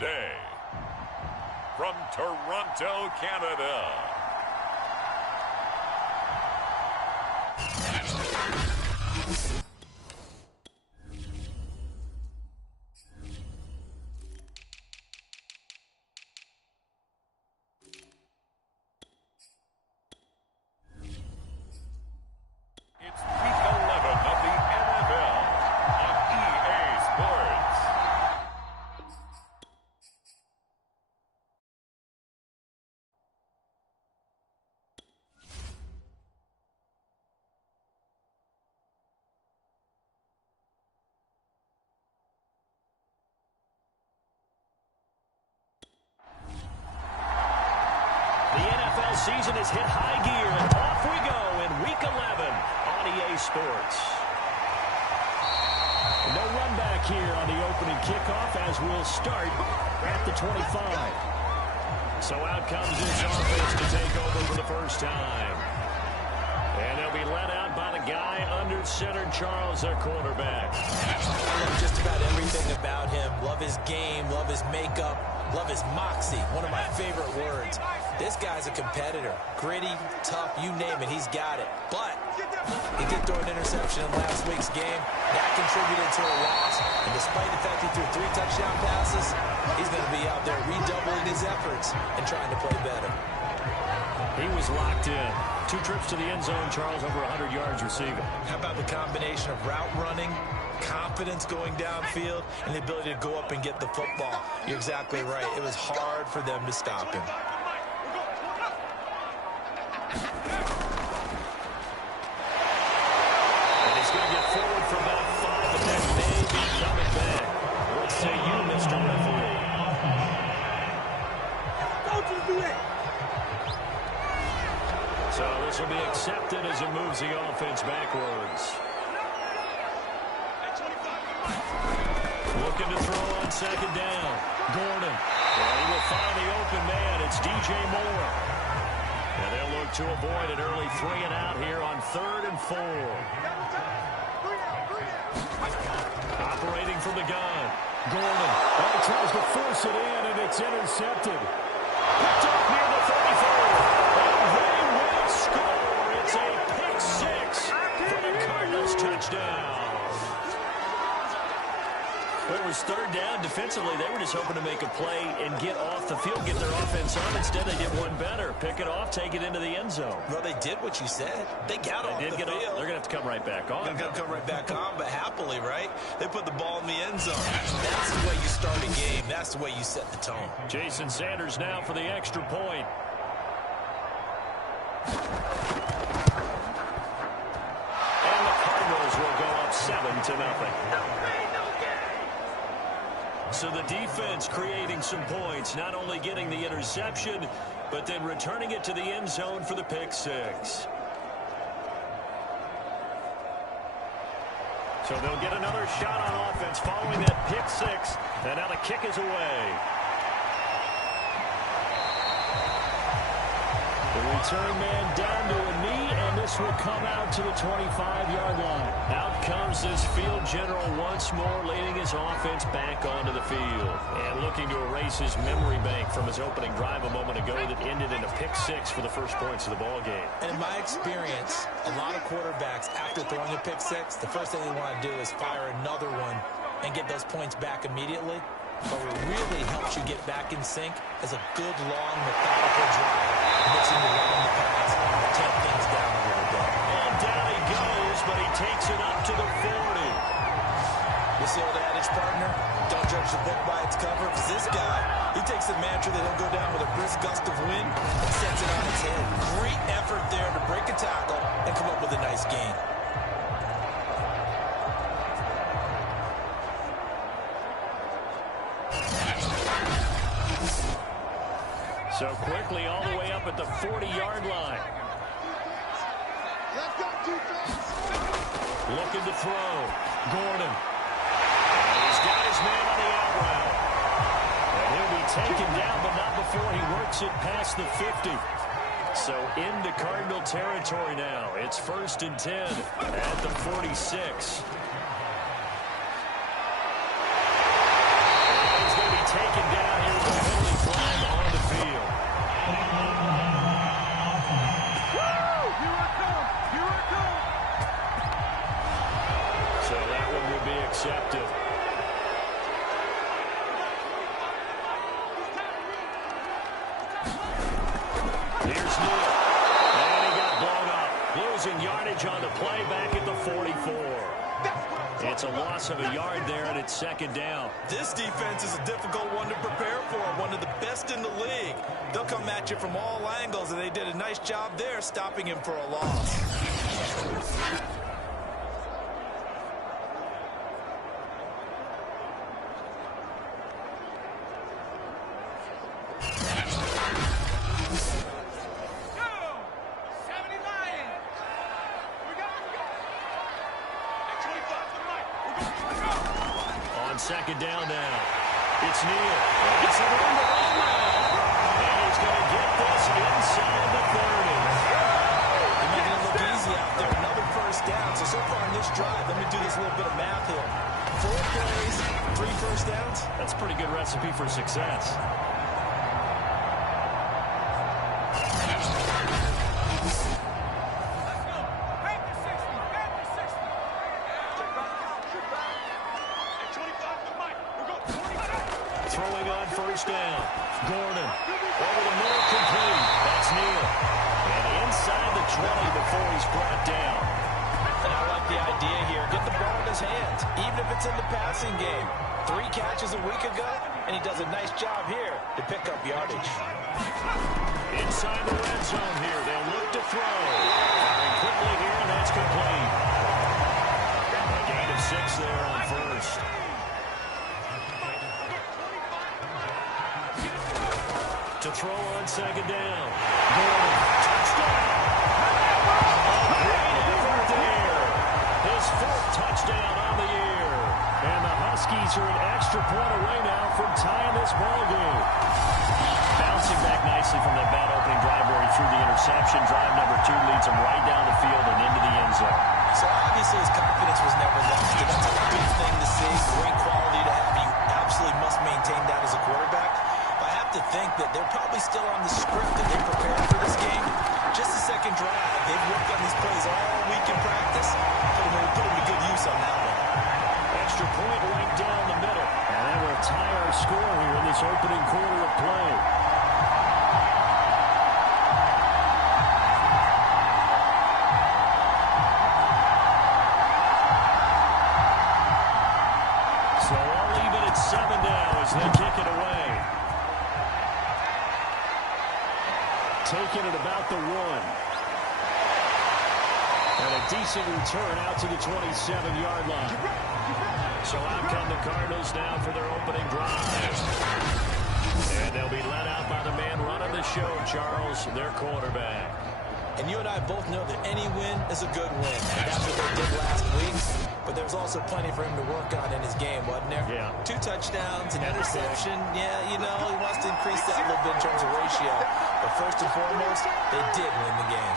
today, from Toronto, Canada, it's Week 11 of the NFL on EA Sports. The NFL season has hit high gear, and off we go in Week 11 on EA Sports. No run back here on the opening kickoff as we'll start at the 25. So out comes this offense to take over for the first time. And they'll be led out by the guy under center, Charles, their quarterback. I love just about everything about him. Love his game, love his makeup, love his moxie. One of my favorite words. This guy's a competitor. Gritty, tough, you name it, he's got it. But he did throw an interception in last week's game. That contributed to a loss. And despite the fact he threw 3 touchdown passes, he's going to be out there redoubling his efforts and trying to play better. He was locked in. 2 trips to the end zone, Charles, over 100 yards receiving. How about the combination of route running, confidence going downfield, and the ability to go up and get the football? You're exactly right. It was hard for them to stop him. And he's going to get forward for about 5, but that may be coming back. What say you, Mr. Referee? So this will be accepted as it moves the offense backwards. Looking to throw on second down. Gordon. And he will find the open man. It's DJ Moore. And they'll look to avoid an early 3 and out here on 3rd and 4. Operating from the gun. Gordon. Oh, he tries to force it in, and it's intercepted. Picked up near the 34. And they will score. It's a pick 6 for the Cardinals touchdown. Well, it was 3rd down. Defensively, they were just hoping to make a play and get off the field, get their offense on. Instead, they did one better. Pick it off, take it into the end zone. Well, they did what you said. They got off the field. They're going to have to come right back on. They're going to come right back on, but happily, right? They put the ball in the end zone. That's the way you start a game. That's the way you set the tone. Jason Sanders now for the extra point. And the Cardinals will go up 7-0. So the defense creating some points, not only getting the interception, but then returning it to the end zone for the pick 6. So they'll get another shot on offense following that pick 6. And now the kick is away. The return man down to a knee, and this will come out to the 25-yard line. Out comes this field general once more, leading his offense back onto the field. And looking to erase his memory bank from his opening drive a moment ago that ended in a pick 6 for the first points of the ball game. And in my experience, a lot of quarterbacks, after throwing a pick 6, the first thing they want to do is fire another one and get those points back immediately. But what really helps you get back in sync is a good, long, methodical drive, mixing the run and the pass, tamp things down a little bit. And down he goes, but he takes it up to the 40. This old adage, partner, don't judge the book by its cover, because this guy, he takes the mantra that he'll go down with a brisk gust of wind and sets it on its head. Great effort there to break a tackle and come up with a nice gain. So quickly all the way up at the 40-yard line. Let's go, defense. Looking to throw. Gordon. And he's got his man on the out route. And he'll be taken down, but not before he works it past the 50. So into Cardinal territory now. It's 1st and 10 at the 46. And he's going to be taken down yardage on the play back at the 44. It's a loss of a yard there, and it's second down. This defense is a difficult one to prepare for, one of the best in the league. They'll come at you from all angles, and they did a nice job there stopping him for a loss. Second down now. It's Neal. It's an on the run now. And he's going to get this inside the 30. They're making it look easy out there. Another first down. So far in this drive, let me do this little bit of math here. 4 plays, 3 first downs. That's a pretty good recipe for success. Throwing on first down. Gordon over the middle, complete. That's Neal. And inside the 20 before he's brought down. And I like the idea here. Get the ball in his hands, even if it's in the passing game. 3 catches a week ago, and he does a nice job here to pick up yardage. Inside the red zone here. They'll look to throw. Firing quickly here, and that's complete. A gain of 6 there on first. To throw on second down. Gordon, touchdown. A great effort there. His 4th touchdown on the year. And the Huskies are an extra point away now from tying this ball game. Bouncing back nicely from that bad opening drive where he threw the interception. Drive number 2 leads him right down the field and into the end zone. So obviously his confidence was never lost. And that's a good thing to see. Great quality to have. You absolutely must maintain that as a quarterback. To think that they're probably still on the script that they prepared for this game. Just a second drive. They've worked on these plays all week in practice. Put them to good use on that one. Extra point right down the middle. And that will tie our score here in this opening quarter of play. So all even at 7 now as they kick it away. Taking it about the 1. And a decent return out to the 27-yard line. So out come the Cardinals now for their opening drive. And they'll be led out by the man running the show, Charles, their quarterback. And you and I both know that any win is a good win. And that's what they did last week. But there's also plenty for him to work on in his game, wasn't there? Yeah. 2 touchdowns, an interception. Yeah, you know, he wants to increase that a little bit in terms of ratio. But first and foremost, they did win the game.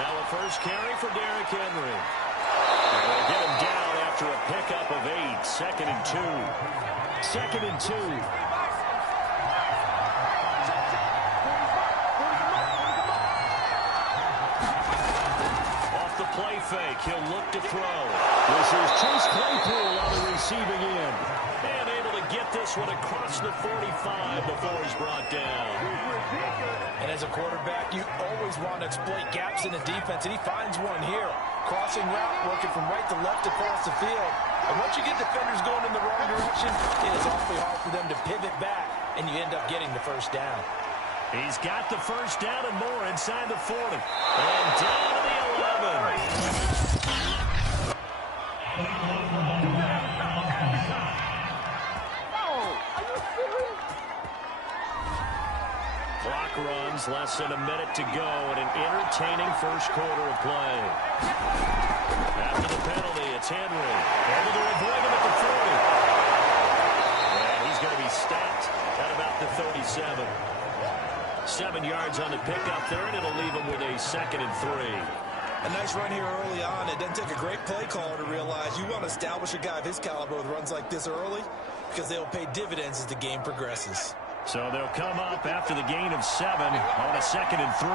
Now a first carry for Derrick Henry. And they'll get him down after a pickup of 8. 2nd and 2. 2nd and 2. Play fake. He'll look to throw. This is Chase Claypool on the receiving end. And able to get this one across the 45 before he's brought down. And as a quarterback, you always want to exploit gaps in the defense, and he finds one here. Crossing route, working from right to left across the field. And once you get defenders going in the wrong direction, it is awfully hard for them to pivot back, and you end up getting the first down. He's got the first down and more inside the 40. And down to the 11. Clock runs, less than a minute to go in an entertaining first quarter of play. After the penalty, it's Henry. Able to avoid him at the 40. And he's going to be stopped at about the 37. 7 yards on the pickup there, and it'll leave him with a 2nd and 3. A nice run here early on. It doesn't take a great play caller to realize you want to establish a guy of his caliber with runs like this early because they'll pay dividends as the game progresses. So they'll come up after the gain of 7 on a 2nd and 3.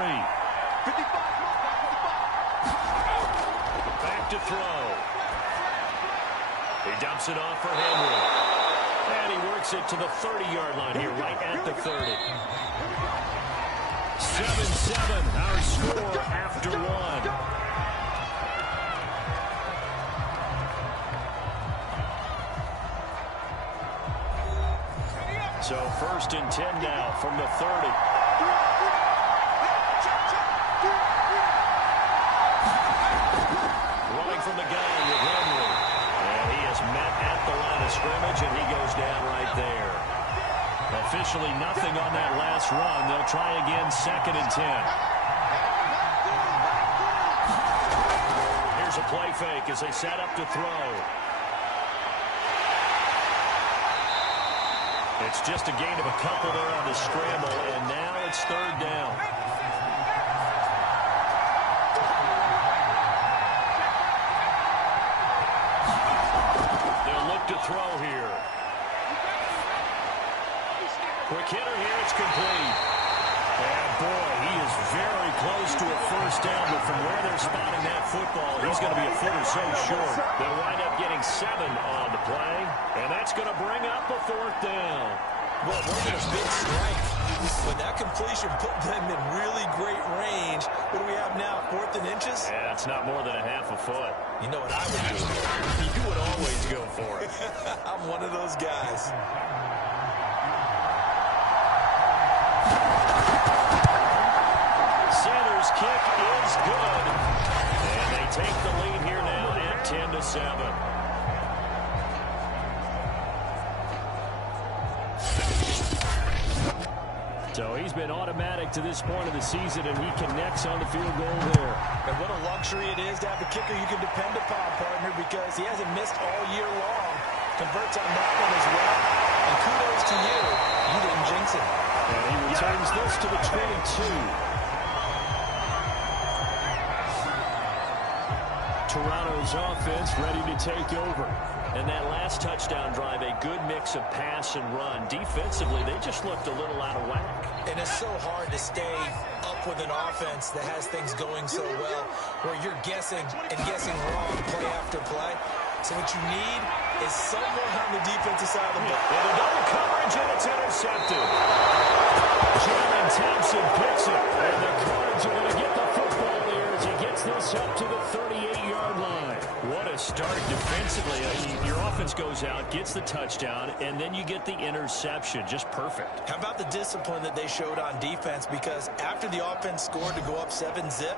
Back to throw. He dumps it off for Henry. And he works it to the 30-yard line here, right at the 30. 7-7, our score after one. So 1st and 10 now from the 30. Running from the gun with Henry. And he is met at the line of scrimmage, and he goes down right there. Officially nothing on that last run. They'll try again 2nd and 10. Here's a play fake as they set up to throw. It's just a gain of a couple there on the scramble, and now it's 3rd down. They'll look to throw here. Quick hitter here, it's complete. And boy, he is very close to a 1st down, but from where they're spotting that football, he's going to be a foot or so short. They'll wind up getting 7 on the play, and that's going to bring up a 4th down. Well, it wasn't a big strike, but that completion put them in really great range. What do we have now, 4th and inches? Yeah, it's not more than a half a foot. You know what I would do? You would always go for it. I'm one of those guys. Sanders' kick is good. And they take the lead here now at 10-7. So he's been automatic to this point of the season, and he connects on the field goal there. And what a luxury it is to have a kicker you can depend upon, partner, because he hasn't missed all year long. Converts on that one as well. And kudos to you. You didn't jinx it. And he returns this to the 22. Toronto's offense ready to take over. And that last touchdown drive, a good mix of pass and run. Defensively, they just looked a little out of whack. And it's so hard to stay up with an offense that has things going so well, where you're guessing and guessing wrong play after play. So what you need is someone on the defensive side of the ball. And a double coverage, and it's intercepted. Jalen Thompson picks it. And the Cards are going to get the football there as he gets this up to the 38-yard line. What a start defensively. Your offense goes out, gets the touchdown, and then you get the interception. Just perfect. How about the discipline that they showed on defense? Because after the offense scored to go up 7-zip,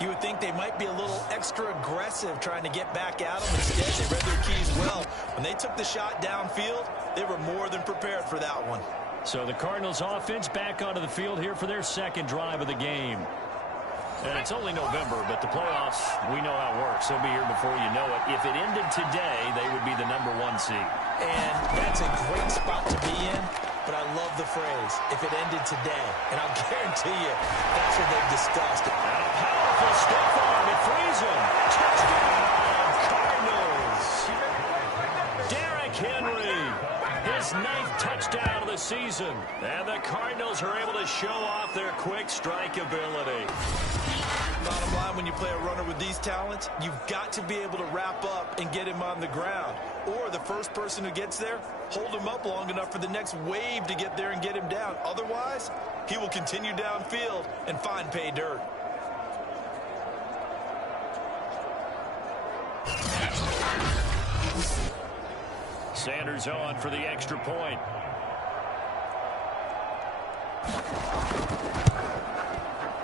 you would think they might be a little extra aggressive trying to get back at them. Instead, they read their keys well. When they took the shot downfield, they were more than prepared for that one. So the Cardinals offense back onto the field here for their 2nd drive of the game. And it's only November, but the playoffs, we know how it works. They'll be here before you know it. If it ended today, they would be the #1 seed. And that's a great spot to be in, but I love the phrase, if it ended today. And I'll guarantee you, that's what they've discussed. And a powerful stiff arm. It frees him. Touchdown, Cardinals. Derrick Henry. His 9th touchdown of the season. And the Cardinals are able to show off their quick strike ability. Bottom line, when you play a runner with these talents, you've got to be able to wrap up and get him on the ground. Or the first person who gets there, hold him up long enough for the next wave to get there and get him down. Otherwise, he will continue downfield and find pay dirt. Sanders on for the extra point.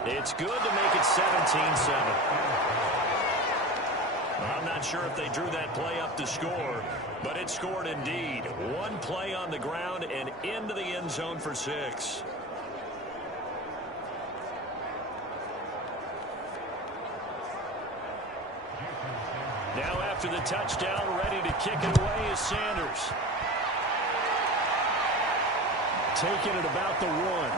It's good to make it 17-7. I'm not sure if they drew that play up to score, but it scored indeed. One play on the ground and into the end zone for 6. Now after the touchdown, ready to kick it away is Sanders. Taking it about the 1.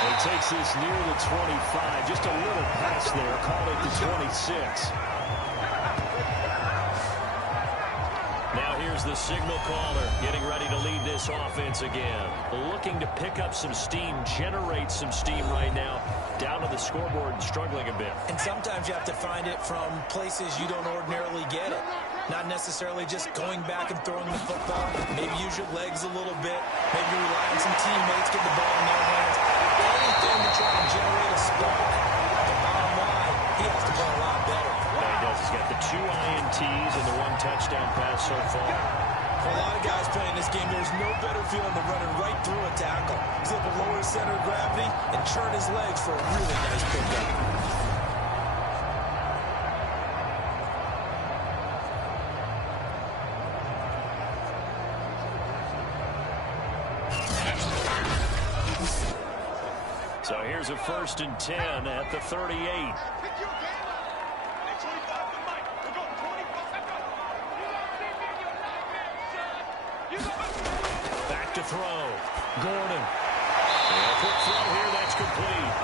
He takes this near the 25. Just a little pass there. Called it the 26. Now here's the signal caller getting ready to lead this offense again. Looking to pick up some steam, generate some steam right now. Down to the scoreboard and struggling a bit. And sometimes you have to find it from places you don't ordinarily get it. Not necessarily just going back and throwing the football. Maybe use your legs a little bit. Maybe rely on some teammates, get the ball in their hands. playing this game, there's no better feeling than running right through a tackle. He's able to lower his center of gravity and churn his legs for a really nice pickup. So here's a 1st and 10 at the 38. Back to throw. Gordon. And a quick throw here, that's complete.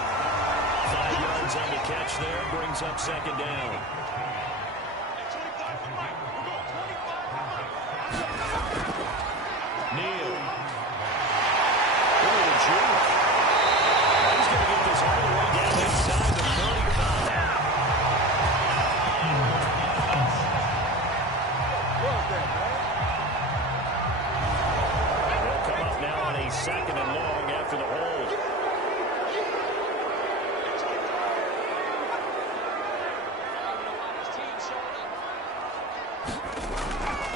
5 yards on the catch there, brings up 2nd down. Neal. Ooh, the juke. He's going to get this all the way down inside the 35. They'll come up now on a 2nd and long after the hold.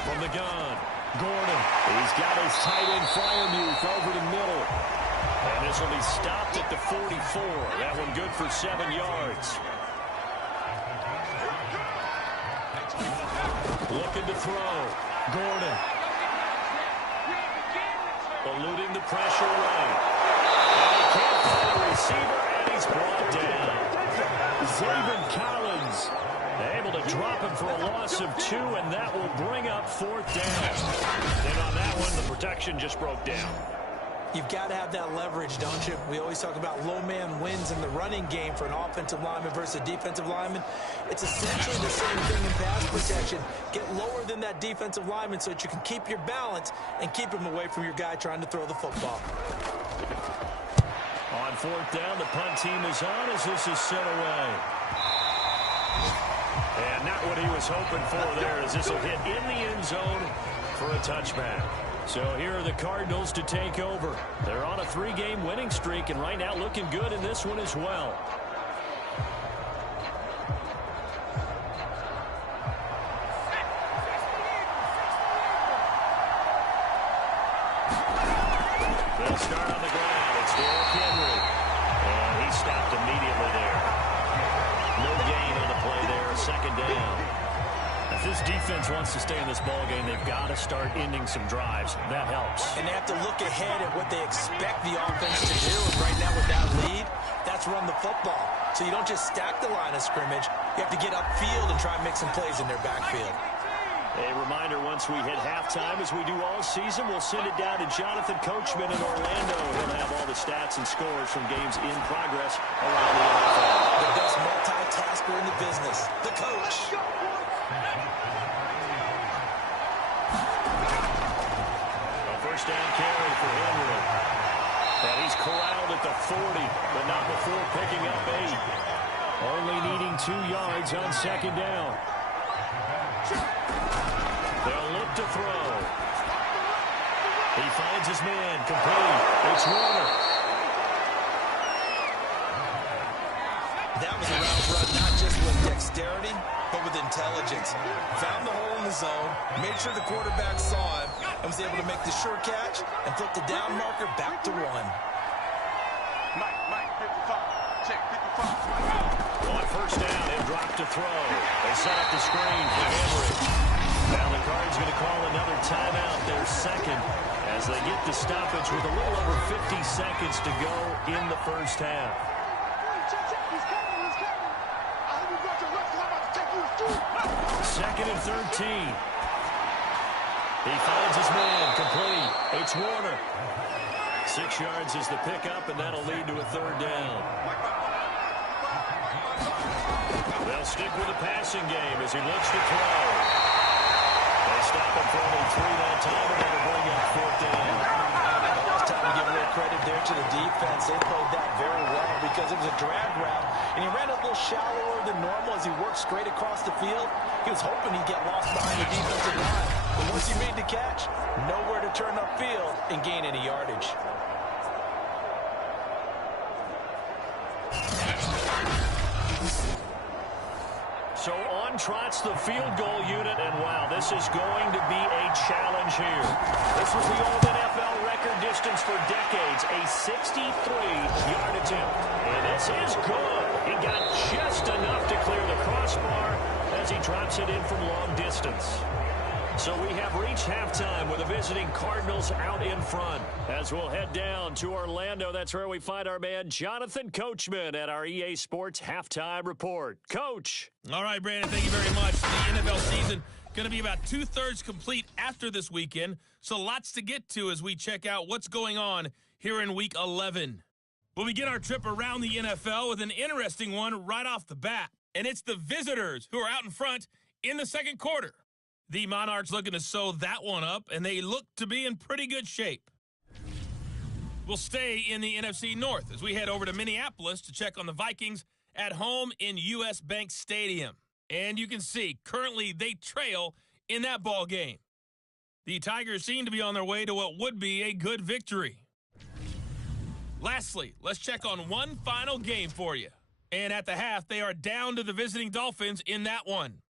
From the gun, Gordon. He's got his tight end Fryermuth over the middle. And this will be stopped at the 44. That one good for 7 yards. Looking to throw. Gordon. Eluding the pressure away. And he can't find the receiver, and he's brought down. Zaven Collins able to drop him for a loss of 2, and that will bring up 4th down. And on that one, the protection just broke down. You've got to have that leverage, don't you? We always talk about low man wins in the running game for an offensive lineman versus a defensive lineman. It's essentially the same thing in pass protection. Get lower than that defensive lineman so that you can keep your balance and keep him away from your guy trying to throw the football. On 4th down, the punt team is on as this is sent away. And not what he was hoping for there, as this will hit in the end zone for a touchback. So here are the Cardinals to take over. They're on a 3-game winning streak, and right now looking good in this one as well. They'll start on the ground. It's Derrick Henry. And he stopped immediately there. No gain on the play there, 2nd down. If this defense wants to stay in this ballgame, they've got to start ending some drives. That helps. And they have to look ahead at what they expect the offense to do. And right now with that lead, that's run the football. So you don't just stack the line of scrimmage. You have to get upfield and try and make some plays in their backfield. A reminder, once we hit halftime, as we do all season, we'll send it down to Jonathan Coachman in Orlando. He'll have all the stats and scores from games in progress around the NFL. The best multitasker in the business, the coach. A 1st down carry for Henry. And he's corralled at the 40, but not before picking up 8. Only needing 2 yards on 2nd down. They'll look to throw. He finds his man, complete. It's Warner. That was a route run, not just with dexterity, but with intelligence. Found the hole in the zone, made sure the quarterback saw him, and was able to make the sure catch and flip the down marker back to 1. Mike, 55. Check, 55. On 1st down, he'll drop to throw. They set up the screen for Henry. Now the Cards going to call another timeout, their 2nd, as they get the stoppage with a little over 50 seconds to go in the 1st half. 2nd and 13. He finds his man, complete. It's Warner. 6 yards is the pickup, and that'll lead to a 3rd down. They'll stick with the passing game as he looks to throw. They stop him for only 3 that time, and that'll bring up 4th down. It's time to give a little credit there to the defense. They played that very well because it was a drag route, and he ran a little shallower than normal as he worked straight across the field. He was hoping he'd get lost behind the defensive line. But once he made the catch, nowhere to turn upfield and gain any yardage. So on trots the field goal unit, and wow, this is going to be a challenge here. This was the old NFL record distance for decades, a 63-yard attempt. And this is good. He got just enough to clear the crossbar as he drops it in from long distance. So we have reached halftime with the visiting Cardinals out in front. As we'll head down to Orlando, that's where we find our man Jonathan Coachman at our EA Sports Halftime Report. Coach. All right, Brandon, thank you very much. The NFL season going to be about two-thirds complete after this weekend, so lots to get to as we check out what's going on here in Week 11. We'll begin our trip around the NFL with an interesting one right off the bat, and it's the visitors who are out in front in the second quarter. The Monarchs looking to sew that one up, and they look to be in pretty good shape. We'll stay in the NFC North as we head over to Minneapolis to check on the Vikings at home in U.S. Bank Stadium. And you can see, currently they trail in that ball game. The Tigers seem to be on their way to what would be a good victory. Lastly, let's check on one final game for you. And at the half, they are down to the visiting Dolphins in that one.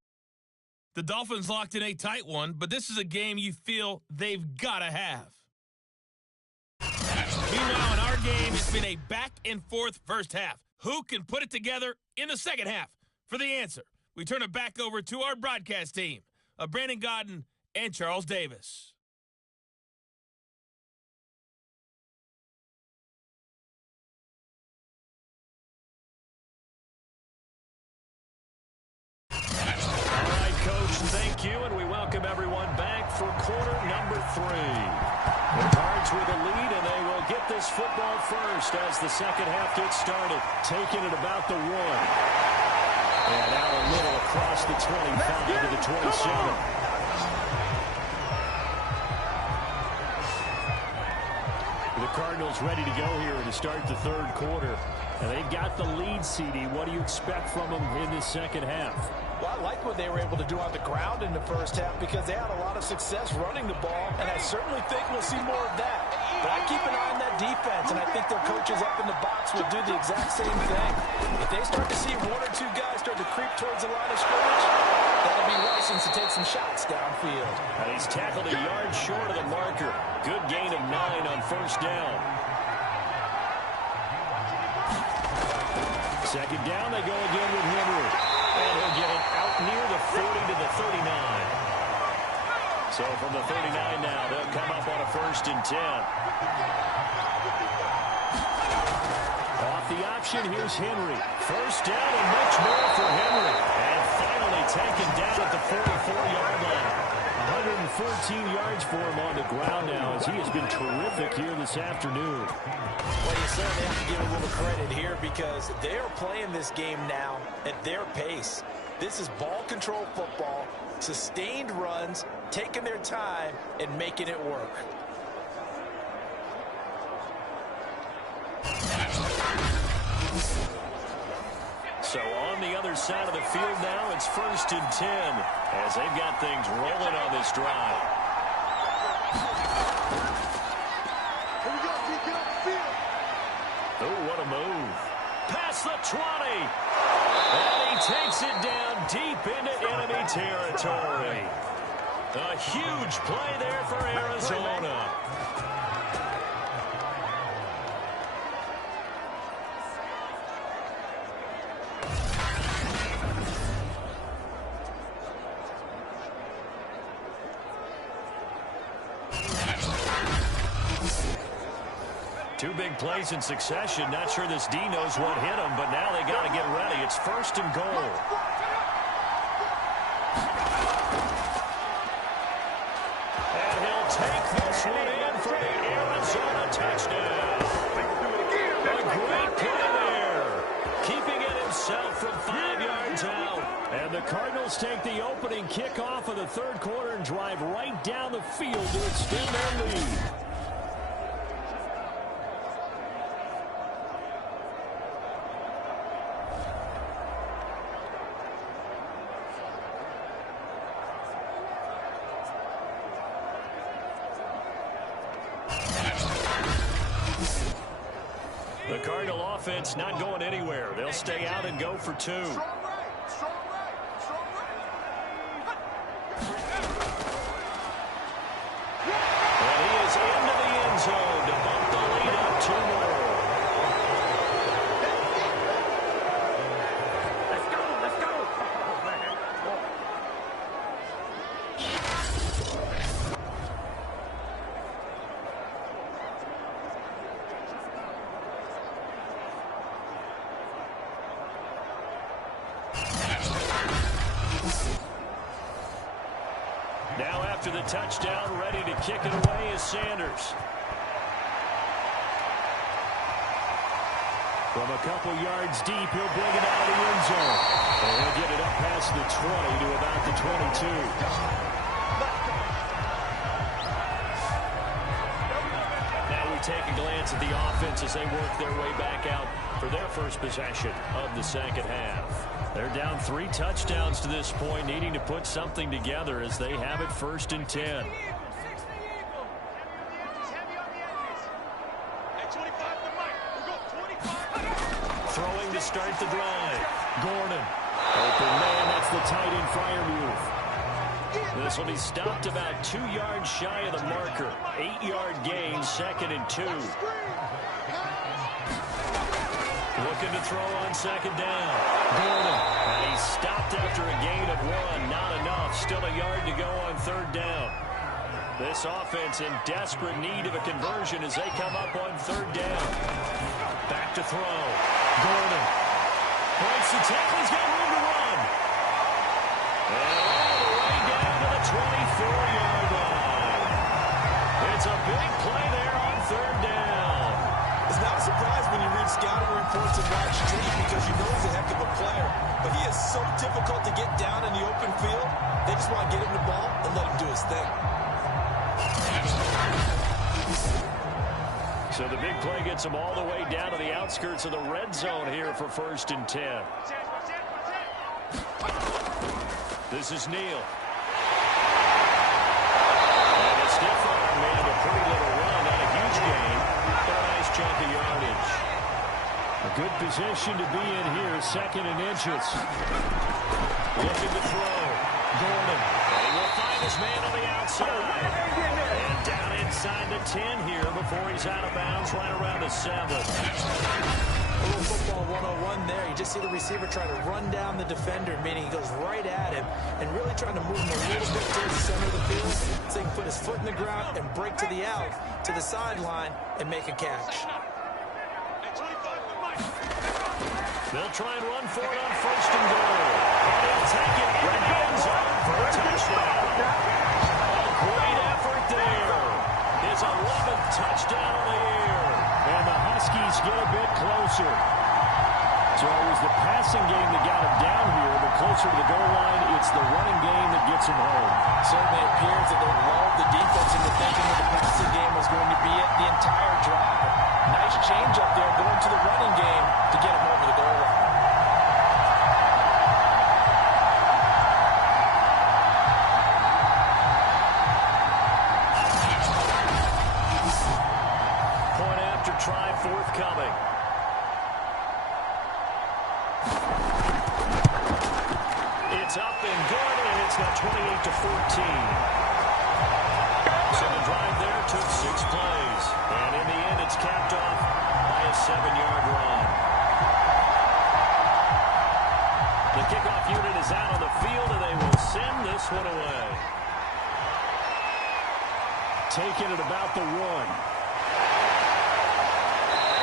The Dolphins locked in a tight one, but this is a game you feel they've got to have. Meanwhile, in our game, it's been a back-and-forth first half. Who can put it together in the second half? For the answer, we turn it back over to our broadcast team of Brandon Godden and Charles Davis. Thank you, and we welcome everyone back for quarter number 3. The Cards with a lead, and they will get this football first as the second half gets started. Taking it about the 1. And out a little across the 25 to the 27. The Cardinals ready to go here to start the third quarter. And they've got the lead, CD. What do you expect from them in this second half? Well, I like what they were able to do on the ground in the first half because they had a lot of success running the ball, and I certainly think we'll see more of that. But I keep an eye on that defense, and I think their coaches up in the box will do the exact same thing. If they start to see one or two guys start to creep towards the line of scrimmage, that'll be license to take some shots downfield. And he's tackled a yard short of the marker. Good gain of 9 on first down. Second down, they go again with Henry. And he'll get it out near the 40 to the 39. So from the 39 now, they'll come up on a 1st and 10. Off the option, here's Henry. First down and much more for Henry. And finally taken down at the 44-yard line. 114 yards for him on the ground now as he has been terrific here this afternoon. Well, you certainly have to give a little credit here because they are playing this game now at their pace. This is ball control football, sustained runs, taking their time, and making it work. So on the other side of the field now, it's 1st and 10 as they've got things rolling on this drive. Oh, what a move. Past the 20. And he takes it down deep into enemy territory. A huge play there for Arizona. Two big plays in succession. Not sure this D knows what hit him, but now they got to get ready. It's 1st and goal. And he'll take this one in for the Arizona touchdown. A great play there. Keeping it himself from 5 yards out. And the Cardinals take the opening kickoff of the third quarter and drive right down the field to extend their lead. The Cardinal offense not going anywhere. They'll stay out and go for 2. Now after the touchdown, ready to kick it away is Sanders. From a couple yards deep, he'll bring it out of the end zone. And he'll get it up past the 20 to about the 22. Now we take a glance at the offense as they work their way back out for their first possession of the second half. They're down 3 touchdowns to this point, needing to put something together as they have it 1st and 10. Throwing to start the drive. Gordon. Open man, that's the tight end Freiermuth. This will be stopped about 2 yards shy of the marker. 8-yard gain, 2nd and 2. Looking to throw on 2nd down. Gordon. And he's stopped after a gain of 1. Not enough. Still a yard to go on 3rd down. This offense in desperate need of a conversion as they come up on 3rd down. Back to throw. Gordon. Breaks the tackle. He's got room to run. And all the way down to the 24-yard line. It's a big play there on 3rd down. It's not a surprise when you read scouting reports and watch tape because you know he's a heck of a player. But he is so difficult to get down in the open field. They just want to get him the ball and let him do his thing. So the big play gets them all the way down to the outskirts of the red zone here for 1st and 10. This is Neal. And a stiff arm made a pretty little run, not a huge gain, but a nice chunk of yardage. A good position to be in here, 2nd and inches. Looking to throw. Gordon. And he will find his man on the outside. And down inside the 10 here before he's out of bounds, right around the 7. A little football 101 there. You just see the receiver try to run down the defender, meaning he goes right at him and really trying to move him a little bit towards the center of the field so he can put his foot in the ground and break to the out, to the sideline, and make a catch. They'll try and run for it on 1st and goal. And he'll take it in the end zone for a touchdown. A great effort there. His 11th touchdown of the year. And the Huskies get a bit closer. So it was the passing game that got him down here, but closer to the goal line, it's the running game that gets him home. Certainly appears that they lulled the defense into thinking that the passing game was going to be it the entire drive. Nice change up there going to the running game to get him over the goal line. Point after try forthcoming. It's up and good, and it's now 28-14. So the drive there took 6 plays. And in the end, it's capped off by a 7-yard run. The kickoff unit is out on the field, and they will send this one away. Taking it about the 1.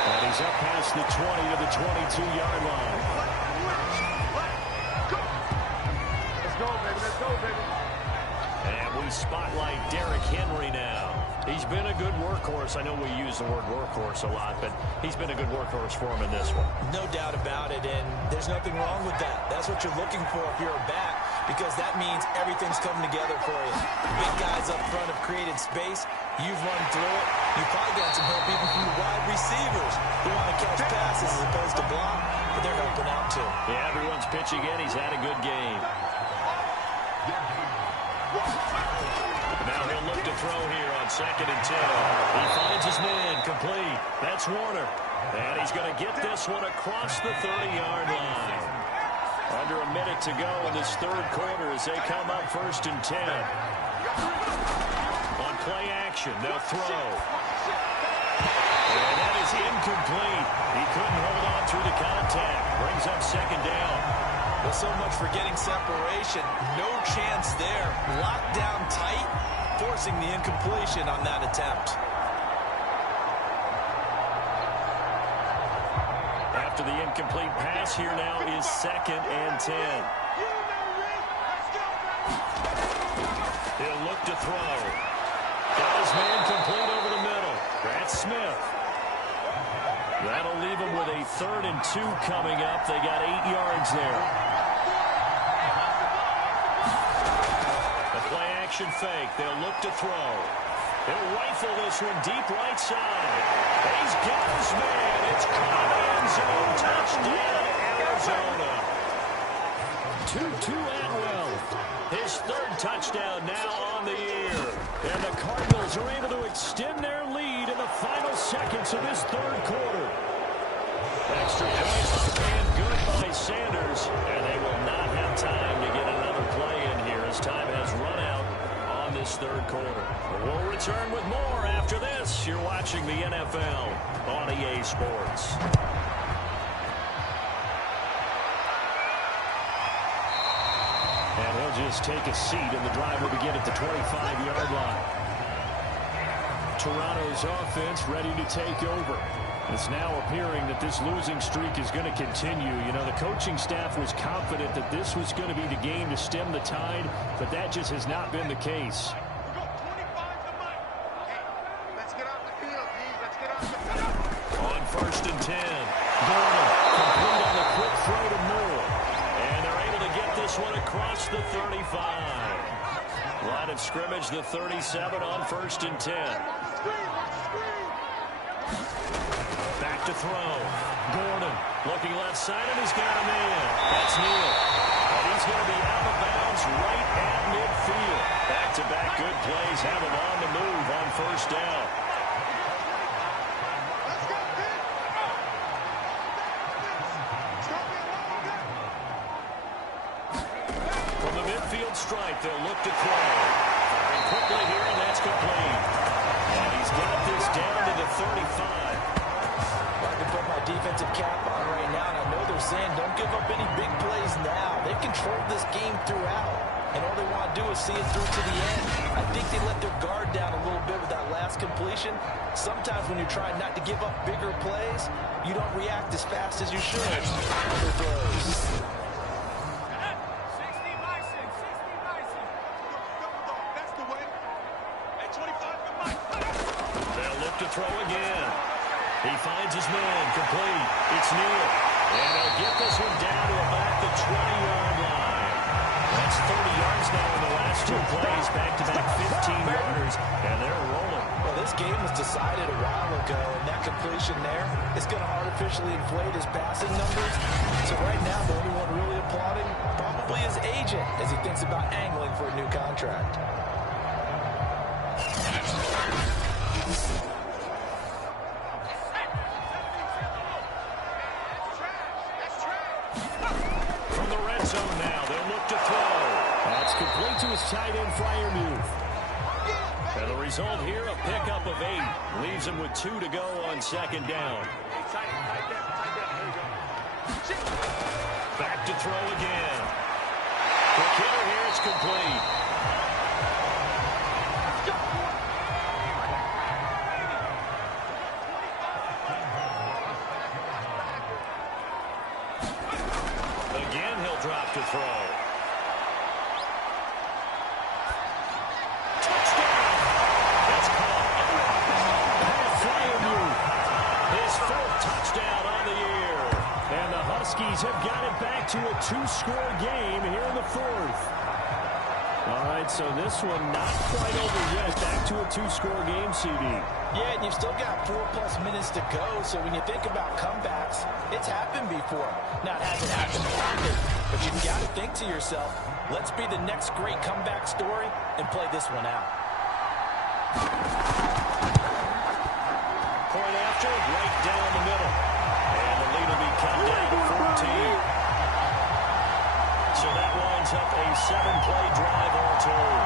And he's up past the 20 to the 22-yard line. And we spotlight Derrick Henry now. He's been a good workhorse. I know we use the word workhorse a lot, but he's been a good workhorse for him in this one. No doubt about it, and there's nothing wrong with that. That's what you're looking for if you're a back, because that means everything's coming together for you. Big guys up front have created space. You've run through it. You've probably got some help even from the wide receivers who want to catch passes as opposed to block, but they're helping out too. Yeah, everyone's pitching in. He's had a good game. Now he'll look to throw here on 2nd and 10. He finds his man complete. That's Warner. And he's going to get this one across the 30-yard line. Under a minute to go in this 3rd quarter as they come up 1st and 10. On play action, they'll throw. And that is incomplete. He couldn't hold on through the contact. Brings up 2nd down. Well, so much for getting separation. No chance there. Locked down tight, forcing the incompletion on that attempt. After the incomplete pass, here now is 2nd and 10. He'll look to throw. Got his man complete over the middle. That's Smith. That'll leave him with a 3rd and 2 coming up. They got 8 yards there. A play-action fake. They'll look to throw. They'll rifle this one deep right side. He's got his man. It's caught end zone. Touchdown, Arizona. Tutu Atwell. His 3rd touchdown now on the year. And the Cardinals are able to extend their lead in the final seconds of this 3rd quarter. Extra point and good by Sanders. And they will not have time to get another play in here as time has run out on this 3rd quarter. We'll return with more after this. You're watching the NFL on EA Sports. And he'll just take a seat, and the drive will begin at the 25-yard line. Toronto's offense ready to take over. It's now appearing that this losing streak is going to continue. You know, the coaching staff was confident that this was going to be the game to stem the tide, but that just has not been the case. On 1st and 10, Gordon complete on the quick throw to Moore. And they're able to get this one across the 35. Line of scrimmage, the 37 on 1st and 10. Back to throw. Gordon looking left side, and he's got him in. That's Neal. And he's going to be out of bounds right at midfield. Back-to-back good plays have him on the move on 1st down. From the midfield strike, they'll look to throw. Firing quickly here, and that's complete. And he's got this down to the 35. I can put my defensive cap on right now, and I know they're saying don't give up any big plays now. They've controlled this game throughout, and all they want to do is see it through to the end. I think they let their guard down a little bit with that last completion. Sometimes when you're trying not to give up bigger plays, you don't react as fast as you should on their throws. They'll look to throw again. He finds his man, complete. It's Neal. And they'll get this one down to about the 20-yard line. That's 30 yards now in the last 2 plays. Back-to-back 15-yarders, and they're rolling. Well, this game was decided a while ago, and that completion there is going to artificially inflate his passing numbers. So right now, the only one really applauding probably his agent as he thinks about angling for a new contract. From the red zone now, they'll look to throw. That's complete to his tight end, Freiermuth. And the result here, a pickup of 8. Leaves him with 2 to go on 2nd down. Back to throw again. Quick hitter here, it's complete. Again, he'll drop to throw. Touchdown! That's caught. Freiermuth, his 4th touchdown on the year. And the Huskies have got it back to a 2-score game here in the 4th. All right, so this one not quite over yet. Back to a 2-score game, CD. Yeah, and you've still got 4+ minutes to go, so when you think about comebacks, it's happened before. Now, it hasn't happened often, but you've got to think to yourself, let's be the next great comeback story and play this one out. Point after, right down the middle. And the lead will be cut down to 14. So that winds up a 7-play drive all told.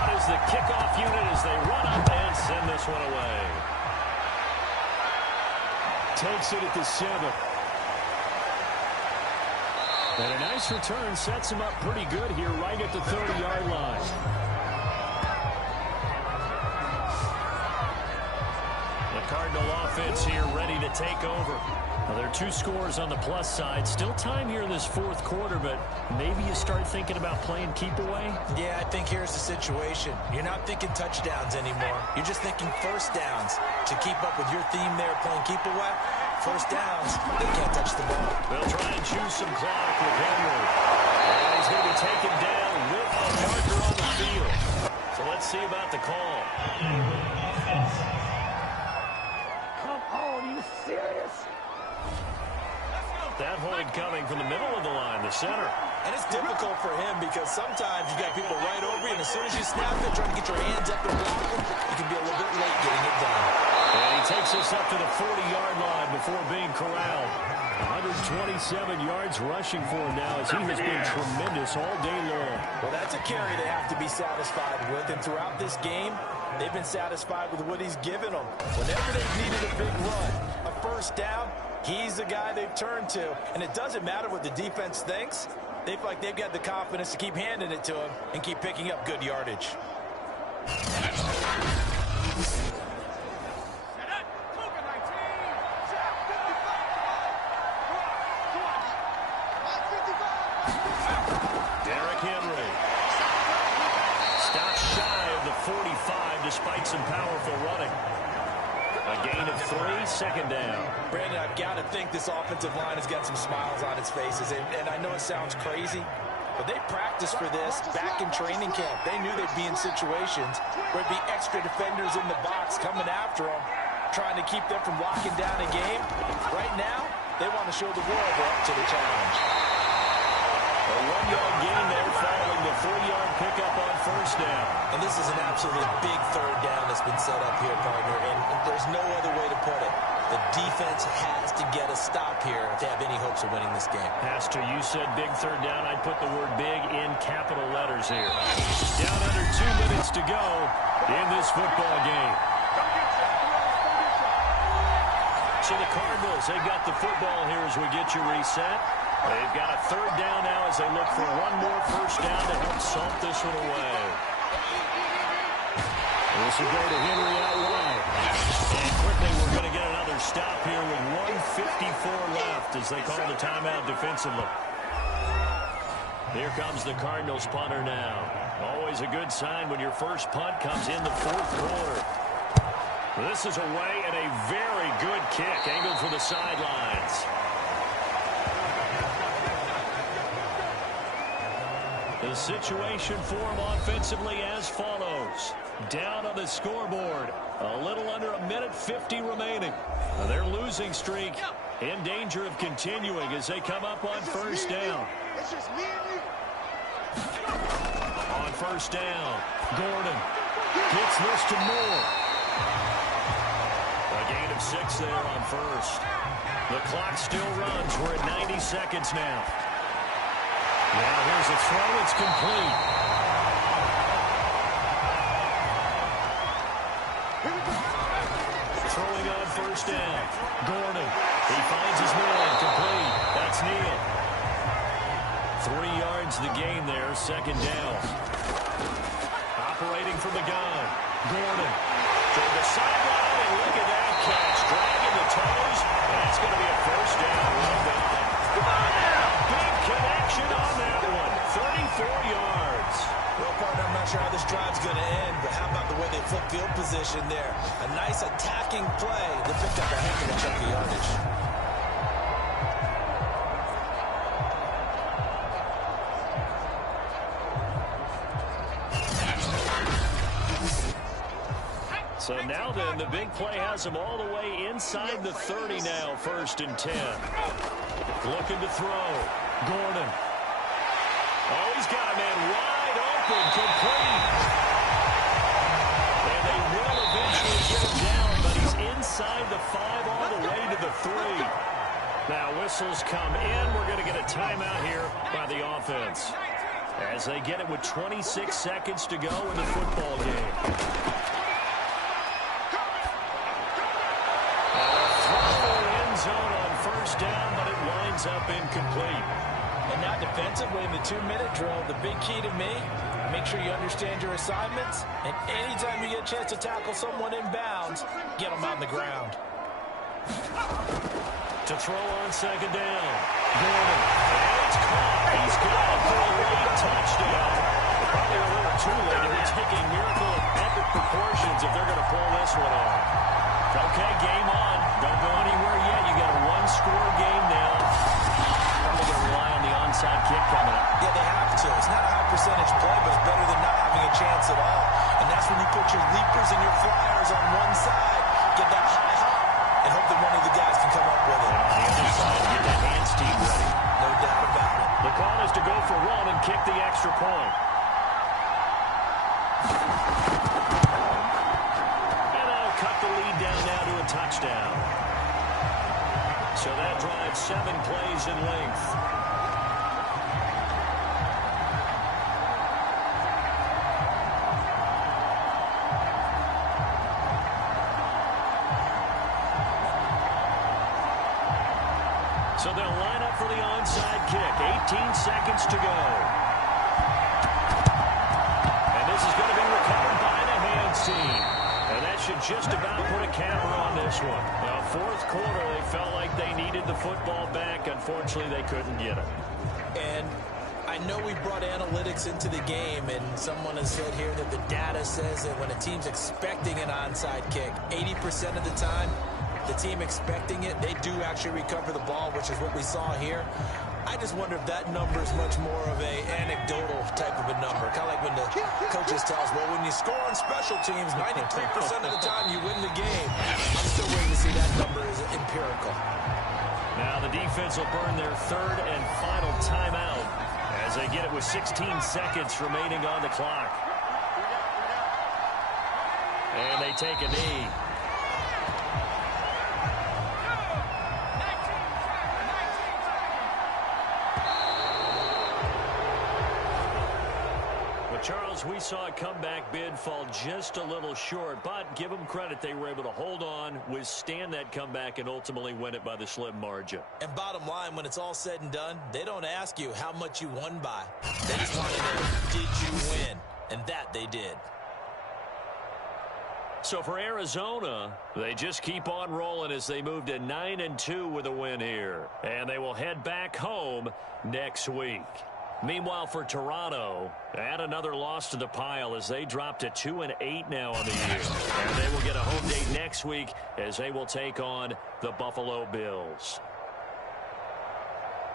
Out is the kickoff unit as they run up and send this one away. Takes it at the 7. And a nice return sets him up pretty good here right at the 30-yard line. offense here ready to take over. Well, there are 2 scores on the plus side. Still time here in this fourth quarter, but maybe you start thinking about playing keep away? Yeah, I think here's the situation. You're not thinking touchdowns anymore. You're just thinking first downs. To keep up with your theme there, playing keep away, first downs, they can't touch the ball. They'll try and choose some clock with Henry. And he's going to be taken down with a marker on the field. So let's see about the call. Come on, are you serious? That hold coming from the middle of the line, the center. And it's difficult for him because sometimes you got people right over you, and as soon as you snap it, trying to get your hands up and block them, you can be a little bit late getting it done. And he takes us up to the 40-yard line before being corralled. 127 yards rushing for him now as he has been tremendous all day long. Well, that's a carry they have to be satisfied with, and throughout this game, they've been satisfied with what he's given them. Whenever they've needed a big run, a first down, he's the guy they've turned to. And it doesn't matter what the defense thinks. They feel like they've got the confidence to keep handing it to him and keep picking up good yardage. Derrick Henry. Stopped shy of the 45 despite some powerful running. A gain of 3, second down. Brandon, I've got to think this offensive line has got some smiles on its faces. And I know it sounds crazy, but they practiced for this back in training camp. They knew they'd be in situations where it'd be extra defenders in the box coming after them, trying to keep them from locking down a game. Right now, they want to show the world they're up to the challenge. A 1-yard gain there following the 4-yard pickup on first down. And this is an absolutely big third down that's been set up here, partner, and there's no other way to put it. The defense has to get a stop here to have any hopes of winning this game. Has to. You said big third down. I'd put the word big in capital letters here. Down under 2 minutes to go in this football game. So the Cardinals, they've got the football here as we get you reset. They've got a third down now as they look for one more first down to help salt this one away. This will go to Henry out wide. And quickly we're going to get another stop here with 1:54 left as they call the timeout defensively. Here comes the Cardinals punter now. Always a good sign when your first punt comes in the fourth quarter. This is away and a very good kick angled for the sidelines. The situation for him offensively as follows. Down on the scoreboard. A little under 1:50 remaining. Now their losing streak in danger of continuing as they come up on first down. On first down, Gordon gets this to Moore. A gain of 6 there on first. The clock still runs. We're at 90 seconds now. Now here's a throw. It's complete. Throwing on first down. Gordon. He finds his man. Complete. That's Neal. 3 yards the gain there. Second down. Operating from the gun. Gordon. To the sideline. And look at that catch. Dragging the toes. That's going to be a first down. Well done. Come on now. Big connection on that one. 34 yards. Well, partner, I'm not sure how this drive's going to end, but how about the way they flip field position there? A nice attacking play that picked up a heck of a chunk of yardage. So now then, the big play has them all the way inside the 30 now, 1st and 10. Looking to throw. Gordon. Oh, he's got a man wide open, complete. And they will eventually get him down, but he's inside the 5 all the way to the 3. Now whistles come in. We're going to get a timeout here by the offense as they get it with 26 seconds to go in the football game. Zone on first down, but it winds up incomplete. And now defensively in the 2-minute drill, the big key to me, make sure you understand your assignments, and anytime you get a chance to tackle someone in bounds, get them on the ground. To throw on second down. Gordon. And it's caught. He's got it for a late touchdown. Probably a little too late. It would take a miracle of epic proportions if they're going to pull this one off. Okay, game on. Don't go anywhere yet. You got a one-score game now. Probably going to rely on the onside kick coming up. Yeah, they have to. It's not a high percentage play, but it's better than not having a chance at all. And that's when you put your leapers and your flyers on one side, get that high hop, and hope that one of the guys can come up with it. And on the other side, get that hands team ready. No doubt about it. The call is to go for one and kick the extra point. And that'll cut the lead down now to a touchdown. So that drives 7 plays in length. So they'll line up for the onside kick. 18 seconds to go. And this is going to be recovered by the hands team. And that should just about put a capper on this one. Now, fourth quarter, they felt like they needed the football back. Unfortunately, they couldn't get it. And I know we brought analytics into the game, and someone has said here that the data says that when a team's expecting an onside kick, 80% of the time, the team expecting it, they do actually recover the ball, which is what we saw here. I just wonder if that number is much more of a anecdotal type of a number. Kind of like when the coaches tell us, well, when you score on special teams, 93% of the time you win the game. I'm still waiting to see that number is empirical. Now the defense will burn their third and final timeout as they get it with 16 seconds remaining on the clock. And they take a knee. Charles, we saw a comeback bid fall just a little short, but give them credit. They were able to hold on, withstand that comeback, and ultimately win it by the slim margin. And bottom line, when it's all said and done, they don't ask you how much you won by. They just want to know, did you win? And that they did. So for Arizona, they just keep on rolling as they move to 9-2 with a win here. And they will head back home next week. Meanwhile, for Toronto, add another loss to the pile as they drop to 2-8 now on the year. And they will get a home date next week as they will take on the Buffalo Bills.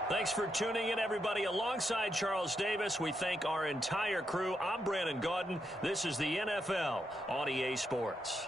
Thanks for tuning in, everybody. Alongside Charles Davis, we thank our entire crew. I'm Brandon Gaudin. This is the NFL on EA Sports.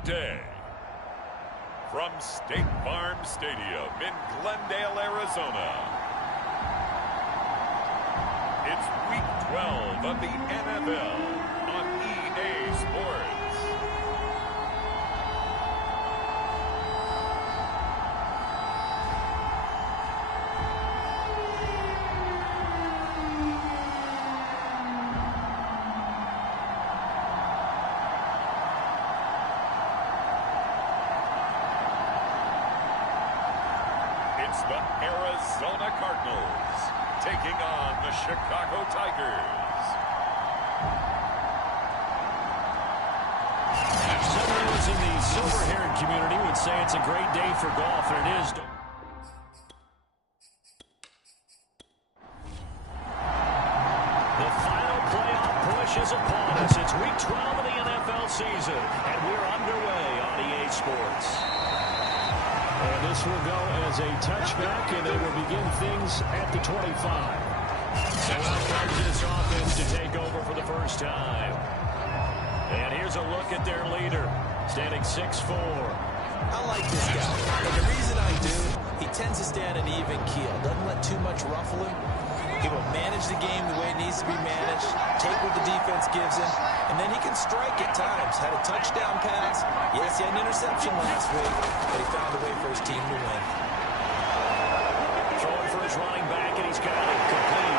today. From State Farm Stadium in Glendale, Arizona, it's Week 12 of the NFL on EA Sports. It's the Arizona Cardinals taking on the Chicago Tigers. Some of those in the silver-haired community would say it's a great day for golf, and it is. The final playoff push is upon us. It's Week 12 of the NFL season, and we're underway on EA Sports. And this will go as a touchback, and they will begin things at the 25. So out comes this offense to take over for the first time. And here's a look at their leader, standing 6'4". I like this guy. And the reason I do, he tends to stay on an even keel. Doesn't let too much ruffle him. He will manage the game the way it needs to be managed, take what the defense gives him, and then he can strike at times. Had a touchdown pass. Yes, he had an interception last week, but he found a way for his team to win. Throwing for his running back, and he's got it complete.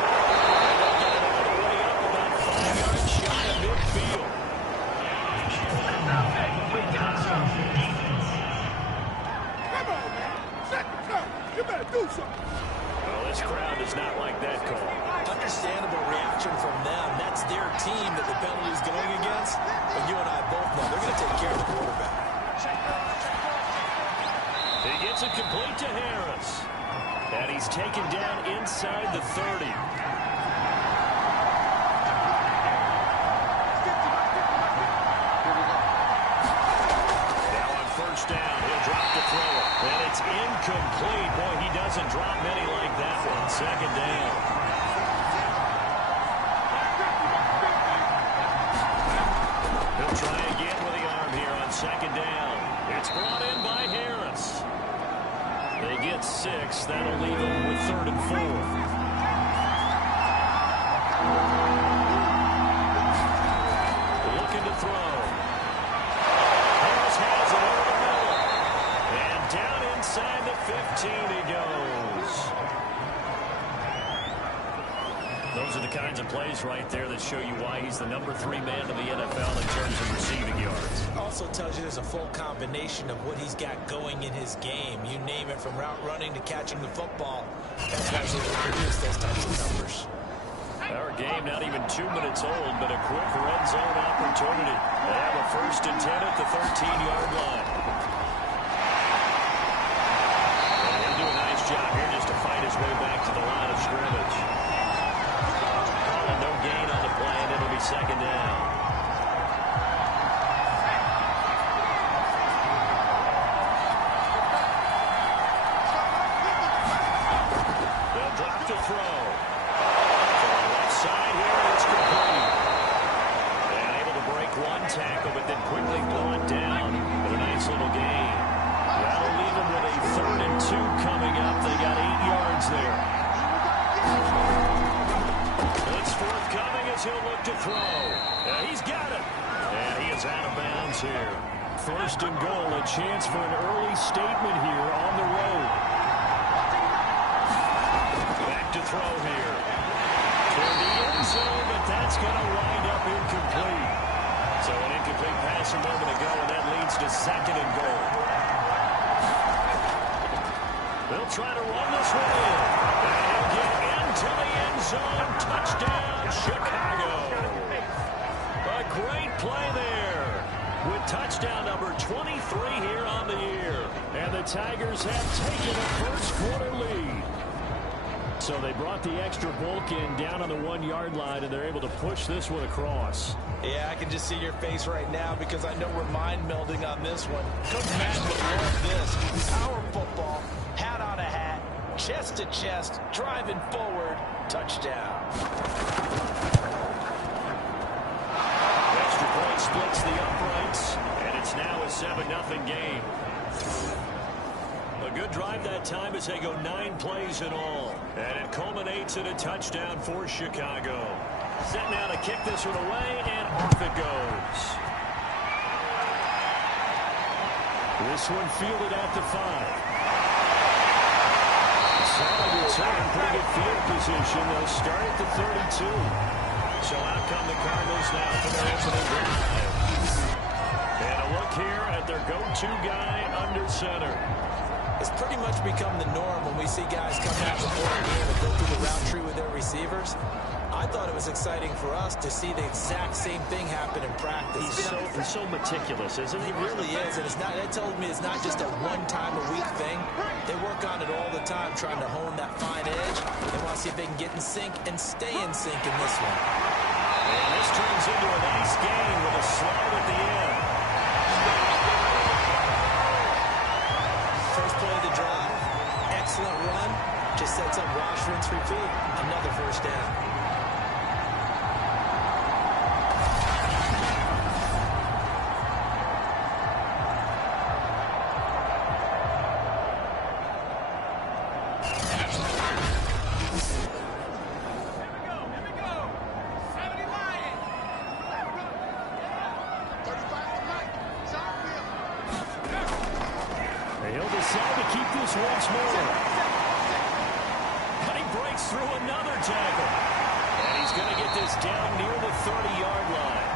They'll get it all the way up, about 5 yards shy of midfield. Come on, man. Second time. You better do something. Well, this crowd does not like that call. Understandable reaction from them. That's their team that the penalty is going against. But you and I both know they're going to take care of the quarterback. He gets it complete to Harris. And he's taken down inside the 30. Now on first down, he'll drop to throw it. And it's incomplete. Boy, he doesn't drop many like that one. Second down. He'll try again with the arm here on second down. It's brought in by Harris. They get 6. That'll leave them with 3rd and 4. Looking to throw. Harris has it over the middle. And down inside the 15 he goes. Those are the kinds of plays right there that show you why he's the number 3 man in the NFL in terms of receiving yards. Also tells you there's a full combination of what he's got going in his game. You name it, from route running to catching the football. That's why he's able to produce those types of numbers. Our game not even 2 minutes old, but a quick red zone opportunity. They have a 1st and 10 at the 13-yard line. And he'll do a nice job here just to fight his way back to the line of scrimmage. Calling no gain on the play, and it'll be second down. They'll drop to throw. Side here, it's complete. And able to break one tackle, but then quickly blow it down with a nice little gain. That'll leave them with a 3rd and 2 coming up. They got 8 yards there. It's forthcoming as he'll look to throw. He's got it. And he is out of bounds here. 1st and goal, a chance for an early statement here on the road. Back to throw here. To the end zone, but that's going to wind up incomplete. So an incomplete pass a moment ago, and that leads to 2nd and goal. They'll try to run this one in. And he'll get into the end zone. Touchdown, Chicago. A great play there with touchdown number 23 here on the year. And the Tigers have taken a first-quarter lead. So they brought the extra bulk in down on the 1-yard line, and they're able to push this one across. Yeah, I can just see your face right now because I know we're mind melding on this one. Coach Matt would love this. Power football, hat on a hat, chest to chest, driving forward, touchdown. Extra point splits the uprights, and it's It's now a 7-0 game. A good drive that time as they go 9 plays in all. And it culminates in a touchdown for Chicago. Set now to kick this one away, and off it goes. This one fielded at the 5. Solid return, pretty good field position. They'll start at the 32. So out come the Cardinals now for their opening drive. And a look here at their go-to guy under center. It's pretty much become the norm when we see guys come out before a game and go through the route tree with their receivers. I thought it was exciting for us to see the exact same thing happen in practice. He's so meticulous, isn't he? He really is, and that tells me it's not just a one-time-a-week thing. They work on it all the time, trying to hone that fine edge. They want to see if they can get in sync and stay in sync in this one. And this turns into a nice gain with a slide at the end. First play of the drive, excellent run, just sets up wash, rinse, repeat. Another first down. He'll decide to keep this once more. But he breaks through another tackle. And he's going to get this down near the 30-yard line.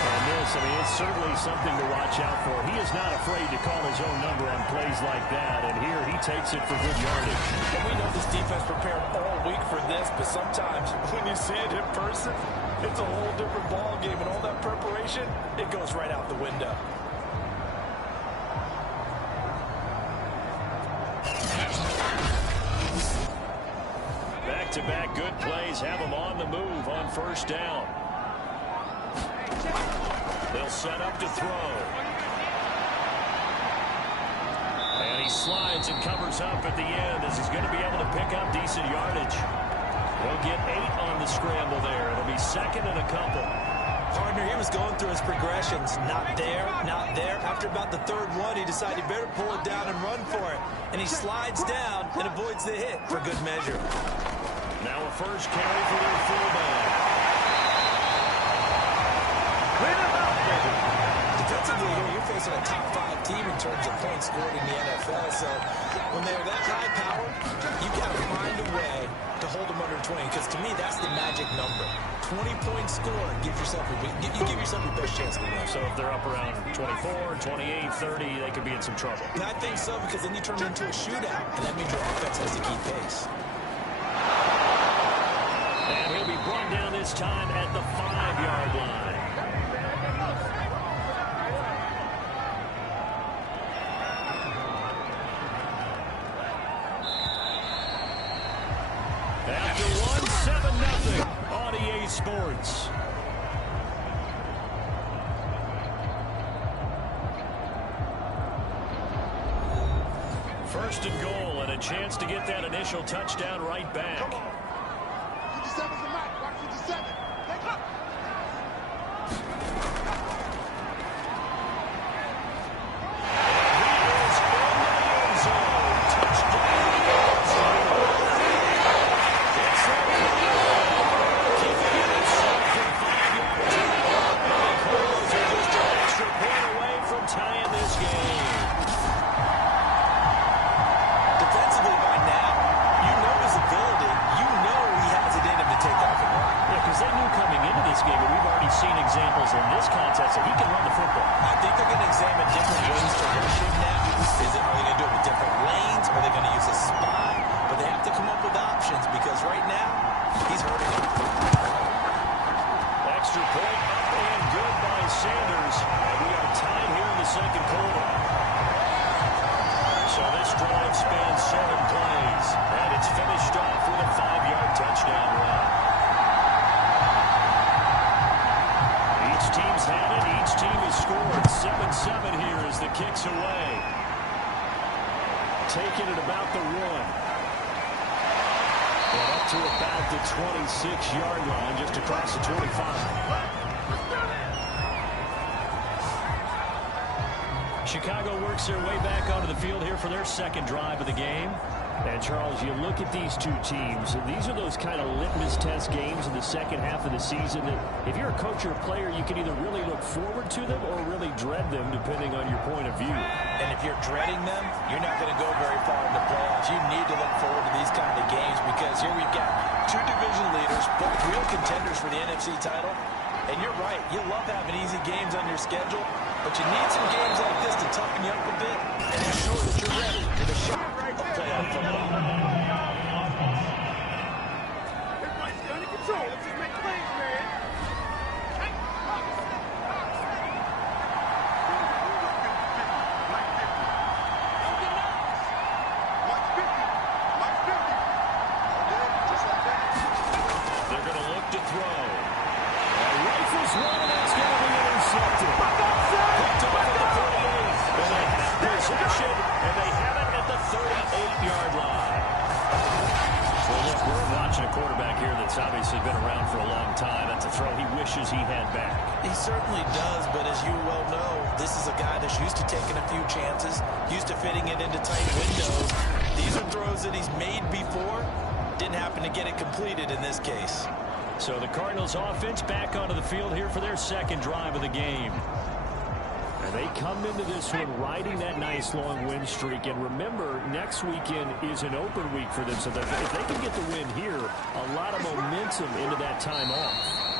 And this, I mean, it's certainly something to watch out for. He is not afraid to call his own number on plays like that. And here he takes it for good yardage. And we know this defense prepared all week for this, but sometimes when you see it in person, it's a whole different ball game, and all that preparation, it goes right out the window. Back-to-back good plays have him on the move on first down. They'll set up to throw. And he slides and covers up at the end as he's going to be able to pick up decent yardage. He'll get 8 on the scramble there. It'll be second and a couple. Partner, he was going through his progressions. Not there, not there. After about the third one, he decided he better pull it down and run for it. And he slides down and avoids the hit for good measure. Now a first carry for their fullback. Defensively here, you're facing a top-5 team in terms of points scored in the NFL. So when they're that high-powered, you've got to find a way to hold them under 20, because to me, that's the magic number. 20 points scored, give yourself your best chance to win. So if they're up around 24, 28, 30, they could be in some trouble. And I think so, because then you turn it into a shootout, and that means your offense has to keep pace. And he'll be brought down this time at the 5-yard line. After one, 7-0 on EA Sports. First and goal, and a chance to get that initial touchdown right back. 57's the mark. Watch 57. Take up. Taking it about the 1. And up to about the 26-yard line, just across the 25. Chicago works their way back onto the field here for their second drive of the game. And, Charles, you look at these two teams, and these are those kind of litmus test games in the second half of the season that if you're a coach or a player, you can either really look forward to them or really dread them, depending on your point of view. And if you're dreading them, you're not going to go very far in the playoffs. You need to look forward to these kind of games because here we've got two division leaders, both real contenders for the NFC title. And you're right, you love having easy games on your schedule, but you need some games like this to toughen you up a bit and ensure that you're ready for the shot of playoff football. Everybody's under control. Let's just make plays, man. They're going to look to throw. Rifles one, and it's going to be intercepted. Picked off at the 48. And they have possession, and they have it at the 38-yard line. Well, look, we're watching a quarterback here that's obviously been around for a long time. That's a throw he wishes he had back. He certainly does, but as you well know, this is a guy that's used to taking a few chances, used to fitting it into tight windows. These are throws that he's made before. Didn't happen to get it completed in this case. So the Cardinals offense back onto the field here for their second drive of the game. And they come into this one riding that nice long win streak. And remember, next weekend is an open week for them. So that if they can get the win here, a lot of momentum into that time off.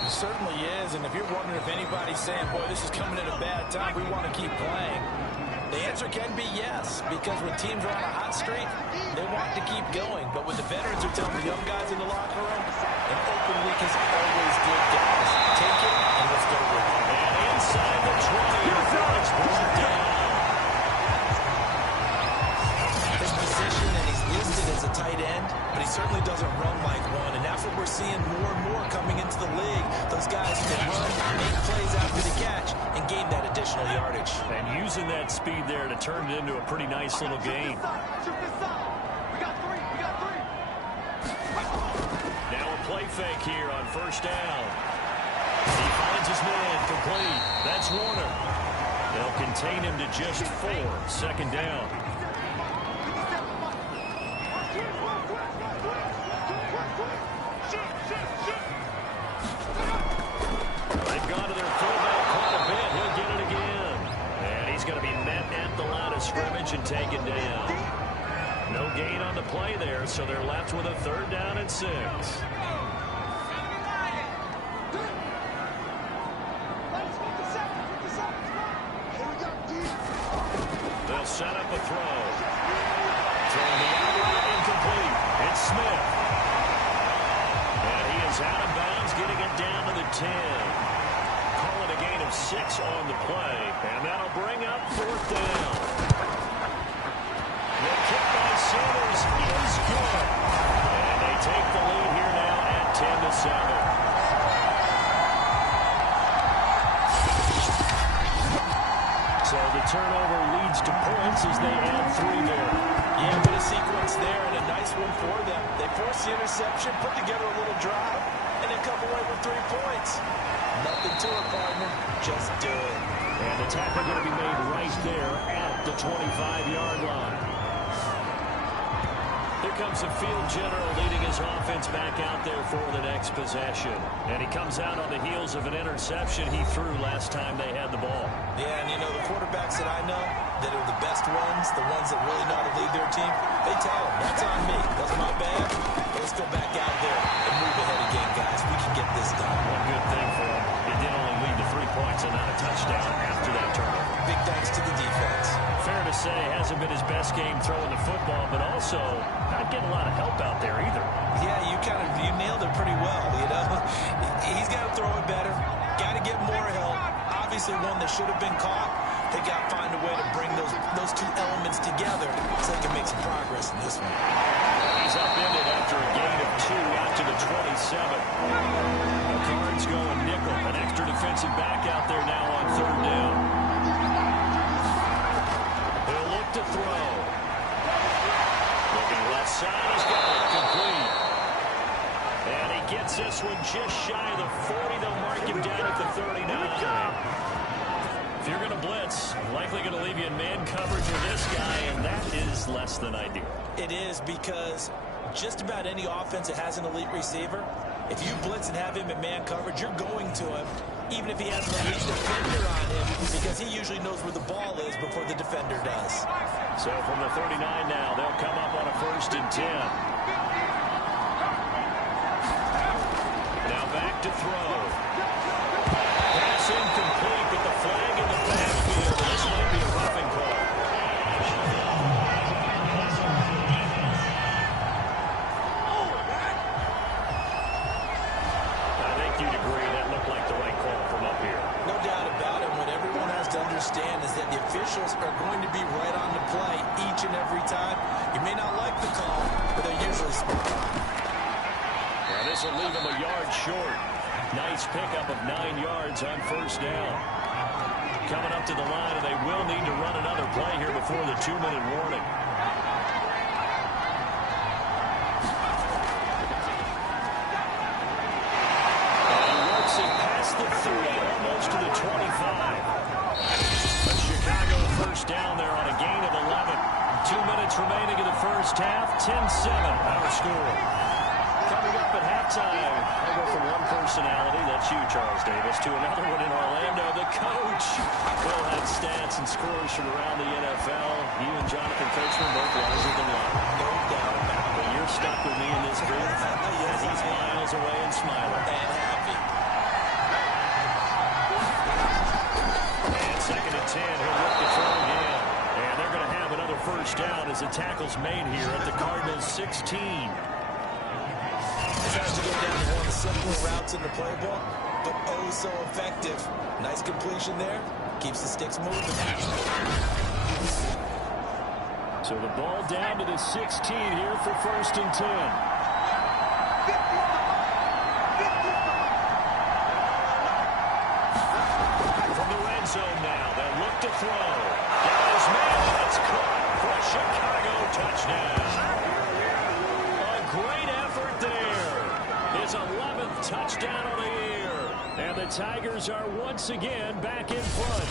It certainly is. And if you're wondering if anybody's saying, boy, this is coming at a bad time, we want to keep playing, the answer can be yes. Because when teams are on a hot streak, they want to keep going. But when the veterans are telling the young guys in the locker room, an open week is always good, guys. Take it and let's go with it. And inside the 20, it's brought down. His position, and he's listed as a tight end, but he certainly doesn't run like one. And that's what we're seeing more and more coming into the league. Those guys who can run, make plays after the catch, and gain that additional yardage. And using that speed there to turn it into a pretty nice little game. Now a play fake here on first down. He finds his man complete. That's Warner. They'll contain him to just 4. Second down. They've gone to their fullback quite a bit. He'll get it again. And he's going to be met at the line of scrimmage and taken down. No gain on the play there, so they're left with a 3rd down and 6. They'll set up a throw. Throwing the outlet, incomplete. It's Smith. And he is out of bounds, getting it down to the 10. Calling a gain of 6 on the play. And that'll bring up 4th down. The kick by Sanders is good. And they take the lead here now at 10-7. So the turnover leads to points as they add 3 there. Yeah, what a sequence there, and a nice one for them. They forced the interception, put together a little drive, and then come away with 3 points. Nothing to it, partner. Just do it. And the tackle going to be made right there at the 25-yard line. Here comes the field general leading his offense back out there for the next possession. And he comes out on the heels of an interception he threw last time they had the ball. Yeah, and you know, the quarterbacks that I know that are the best ones, the ones that really know how to lead their team, they tell them, that's on me. That's my bad. But let's go back out there and move ahead again, guys. We can get this done. One good thing for him, it did only lead to 3 points and not a touchdown after that turnover. Big thanks to the defense. Fair to say, hasn't been his best game throwing the football, but also not getting a lot of help out there either. Yeah, you nailed it pretty well, you know. He's got to throw it better. Got to get more help. Obviously one that should have been caught. They got to find a way to bring those 2 elements together so they can make some progress in this one. He's upended after a gain of 2 out to the 27. The Cards going nickel. An extra defensive back out there now on 3rd down. He'll look to throw. Looking left side, he's got it complete. gets this one just shy of the 40. They'll mark him down at the 39. If you're going to blitz, likely going to leave you in man coverage with this guy, and that is less than ideal. It is, because just about any offense that has an elite receiver, if you blitz and have him in man coverage, you're going to him, even if he has an elite defender on him, because he usually knows where the ball is before the defender does. So from the 39 now, they'll come up on a 1st and 10. Now back to throw. Pass incomplete, but the flag in the backfield. This might be a roughing call. I think you'd agree that looked like the right call from up here. No doubt about it. What everyone has to understand is that the officials are going to be right on the play each and every time. You may not like the call, but they're usually spot on. Now this will leave him a yard short. Nice pickup of 9 yards on 1st down. Coming up to the line, and they will need to run another play here before the 2-minute warning. And he works it past the 30, almost to the 25. A Chicago 1st down there on a gain of 11. 2 minutes remaining in the 1st half. 10-7, our score. Coming up at halftime, I go from one personality, that's you, Charles Davis, to another one in Orlando. The coach will have stats and scores from around the NFL. You and Jonathan Coachman both larger than life. No doubt about it. But you're stuck with me in this booth, Yes, and he's I am. miles away and smiling. And happy. And 2nd and 10, he'll look to throw again. And they're going to have another 1st down as the tackle's made here at the Cardinals' 16. Tries to go down to one of the simpler routes in the playbook, but oh so effective. Nice completion there. Keeps the sticks moving. So the ball down to the 16 here for 1st and 10. From the red zone now, they'll look to throw. Got his man, that's caught for a Chicago touchdown. A great effort there. His 11th touchdown of the year. And the Tigers are once again back in front.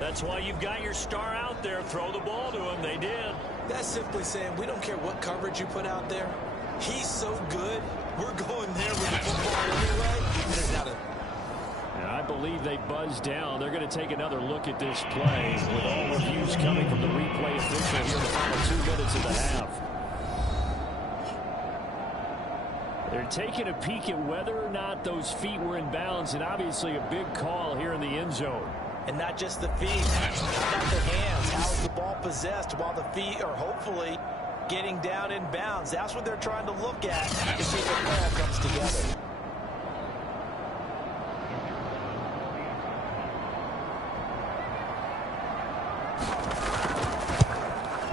That's why you've got your star out there. Throw the ball to him. They did. That's simply saying we don't care what coverage you put out there. He's so good. We're going there with the football anyway. And there's not a... And I believe they buzzed down. They're going to take another look at this play with all reviews coming from the replay official here in the final 2 minutes of the half. They're taking a peek at whether or not those feet were in bounds, and obviously a big call here in the end zone. And not just the feet. How about the hands? How is the ball possessed while the feet are hopefully getting down in bounds? That's what they're trying to look at to see if it all comes together.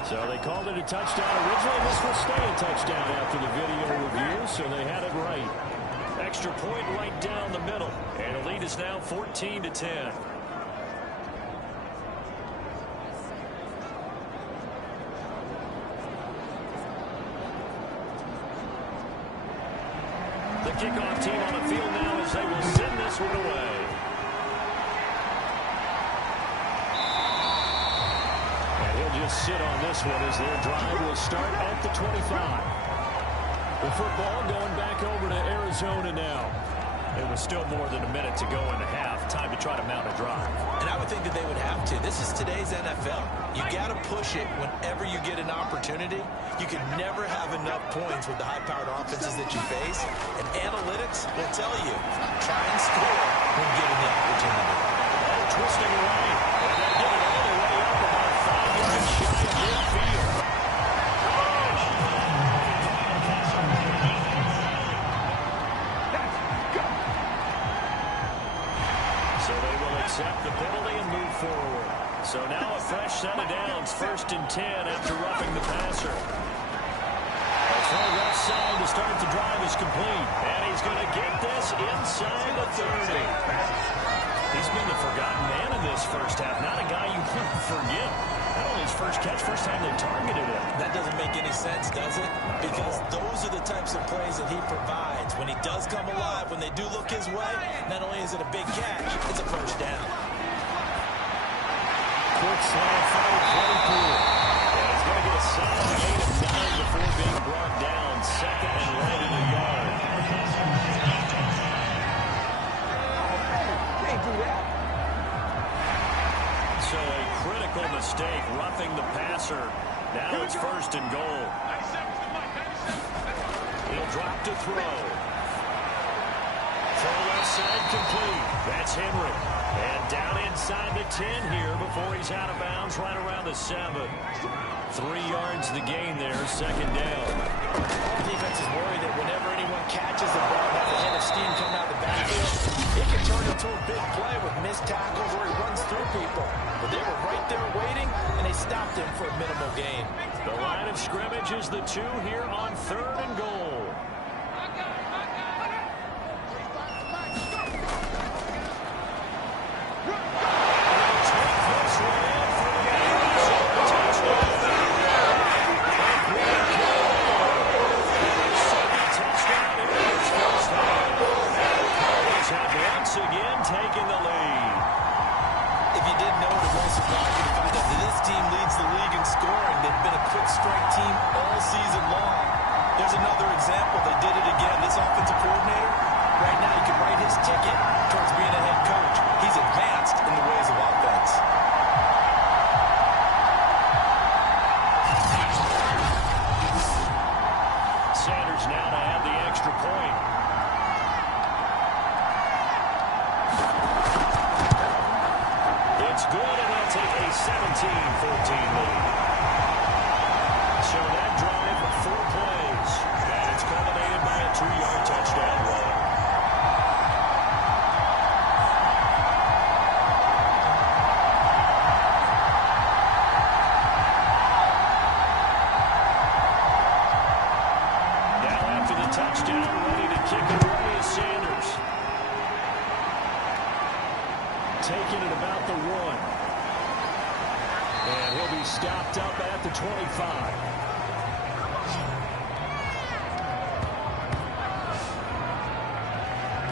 So they called it a touchdown. Originally, this will stay a touchdown after the video review, so they had it right. Extra point right down the middle. And the lead is now 14-10. The kickoff team on the field now as they will send this one away. And he'll just sit on this one as their drive will start at the 25. The football going back over to Arizona now. It was still more than a minute to go in the half. Time to try to mount a drive. And I would think that they would have to. This is today's NFL. You got to push it whenever you get an opportunity. You can never have enough points with the high-powered offenses that you face. And analytics will tell you, try and score when given the opportunity. Oh, twisting away. And they'll get it all the way up about 5 yards shy of midfield. So they will accept the penalty and move forward. So now a fresh set of downs, 1st and 10 after roughing the passer. A throw left side to start the drive is complete. And he's going to get this inside the 30. He's been the forgotten man in this first half. Not a guy you can forget. Not only his first catch, first time they targeted him. That doesn't make any sense, does it? Because those are the types of plays that he provides. When he does come alive, when they do look his way, not only is it a big catch, it's a first down. Quick slant, final play through. And he's going to get a solid gain of 9 before being brought down. Second and right in the yard. Can't do that. So a critical mistake, roughing the passer. Now it's first and goal. He'll drop to throw. Throw left side complete. That's Henry. And down inside the 10 here before he's out of bounds right around the 7. 3 yards the gain there, second down. The defense is worried that whenever anyone catches the ball and has a head of steam coming out of the backfield, it can turn into a big play with missed tackles or he runs through people. But they were right there waiting, and they stopped him for a minimal gain. The line of scrimmage is the 2 here on third and goal. Again taking the lead. If you didn't know, it won't surprise you to find out that this team leads the league in scoring. They've been a quick strike team all season long. There's another example. They did it again. This offensive coordinator, right now, he can write his ticket towards being a head coach. He's advanced in the ways of offense. Sanders now to add the extra point. It's good, and they'll take a 17-14 lead. So that drive, 4 plays, and it's culminated by a 2-yard touchdown run. Now after the touchdown, ready to kick it away is Sanders. Taking it about the 1. And he'll be stopped up at the 25.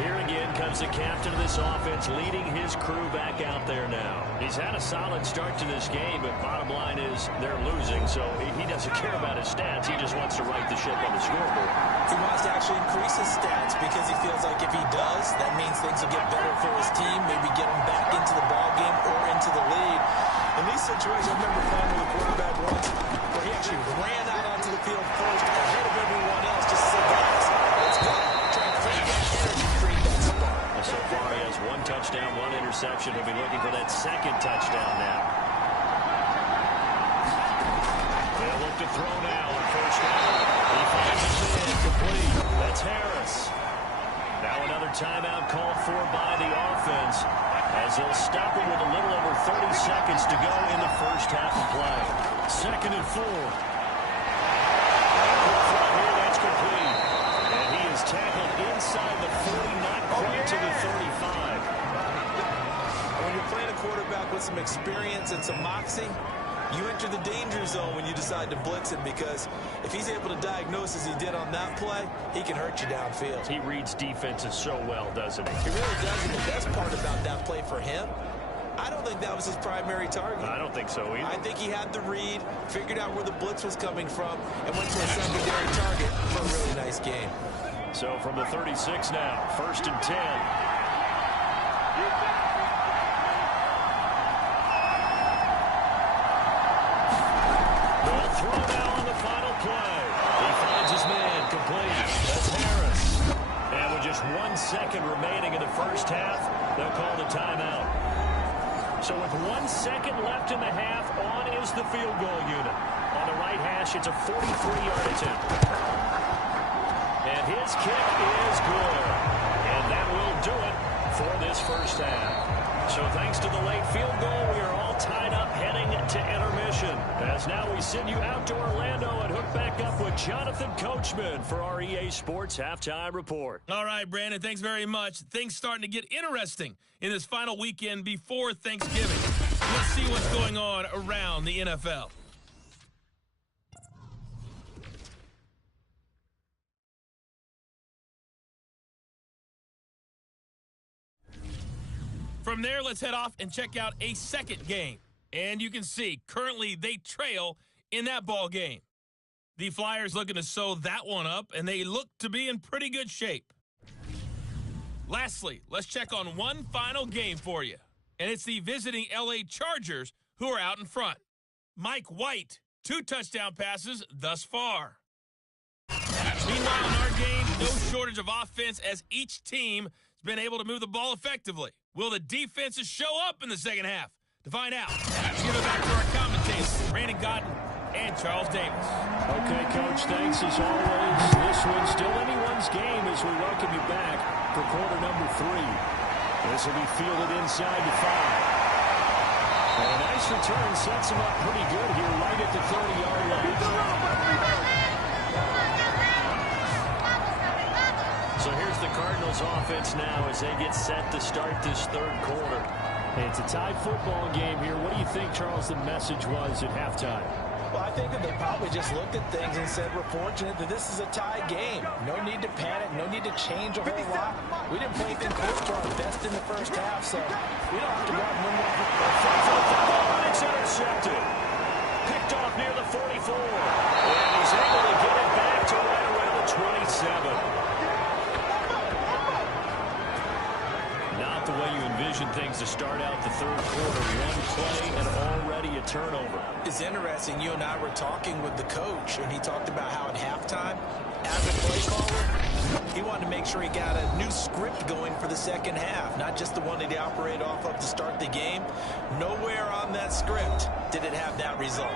Here again comes the captain of this offense, leading his crew back out there now. He's had a solid start to this game, but bottom line is they're losing, so he doesn't care about his stats. He just wants to right the ship on the scoreboard. He wants to actually increase his stats because he feels like if he does, that means things will get better for his team, maybe get him back into the ball game or into the lead. In these situations, I remember playing with a quarterback once where he actually ran out onto the field first ahead of everyone else just to say, guys, let's go. Try and create that energy, create that spark. So far, he has 1 touchdown, 1 interception. He'll be looking for that second touchdown now. They'll look to throw now on first down. He finds his man complete. That's Harris. Now another timeout called for by the offense as they'll stop him with a little over 30 seconds to go in the first half of play. Second and 4. Here, that's complete. And he is tackled inside the 40, not quite to the 35. When you're playing a quarterback with some experience and some moxie, you enter the danger zone when you decide to blitz him because if he's able to diagnose as he did on that play, he can hurt you downfield. He reads defenses so well, doesn't he? He really does, and the best part about that play for him, I don't think that was his primary target. I don't think so either. I think he had the read, figured out where the blitz was coming from, and went to a secondary target for a really nice game. So from the 36 now, first and 10. They'll throw now on the final play. He finds his man complete. That's Harris. And with just 1 second remaining in the first half, they'll call the timeout. So with 1 second left in the half, on is the field goal unit. On the right hash, it's a 43-yard attempt. And his kick is good. And that will do it for this first half. So thanks to the late field goal, we are all tied up heading to intermission. As now we send you out to Orlando and hook back up with Jonathan Coachman for our EA Sports Halftime Report. All right, Brandon, thanks very much. Things starting to get interesting in this final weekend before Thanksgiving. Let's see what's going on around the NFL. From there, let's head off and check out a second game. And you can see, currently, they trail in that ball game. The Flyers looking to sew that one up, and they look to be in pretty good shape. Lastly, let's check on one final game for you. And it's the visiting LA Chargers who are out in front. Mike White, 2 touchdown passes thus far. Meanwhile, in our game, no shortage of offense as each team has been able to move the ball effectively. Will the defenses show up in the second half? To find out, let's give it back to our commentators, Brandon Godden and Charles Davis. Okay, Coach, thanks as always. This one's still anyone's game as we welcome you back for quarter number 3. This will be fielded inside the 5. And a nice return sets him up pretty good here right at the 30-yard line. So here's the Cardinals offense now as they get set to start this third quarter. It's a tie football game here. What do you think, Charles, the message was at halftime? Well, I think that they probably just looked at things and said, we're fortunate that this is a tie game. No need to panic. No need to change a whole lot. We didn't play anything close to our best in the first half, so we don't have to go out and win one. And it's intercepted. Picked off near the 44. And he's able to get it back to right around the 27. Not the way you envision things to start out the third quarter. One play and already a turnover. It's interesting. You and I were talking with the coach, and he talked about how at halftime, as a play caller, he wanted to make sure he got a new script going for the second half, not just the one that he operated off of to start the game. Nowhere on that script did it have that result.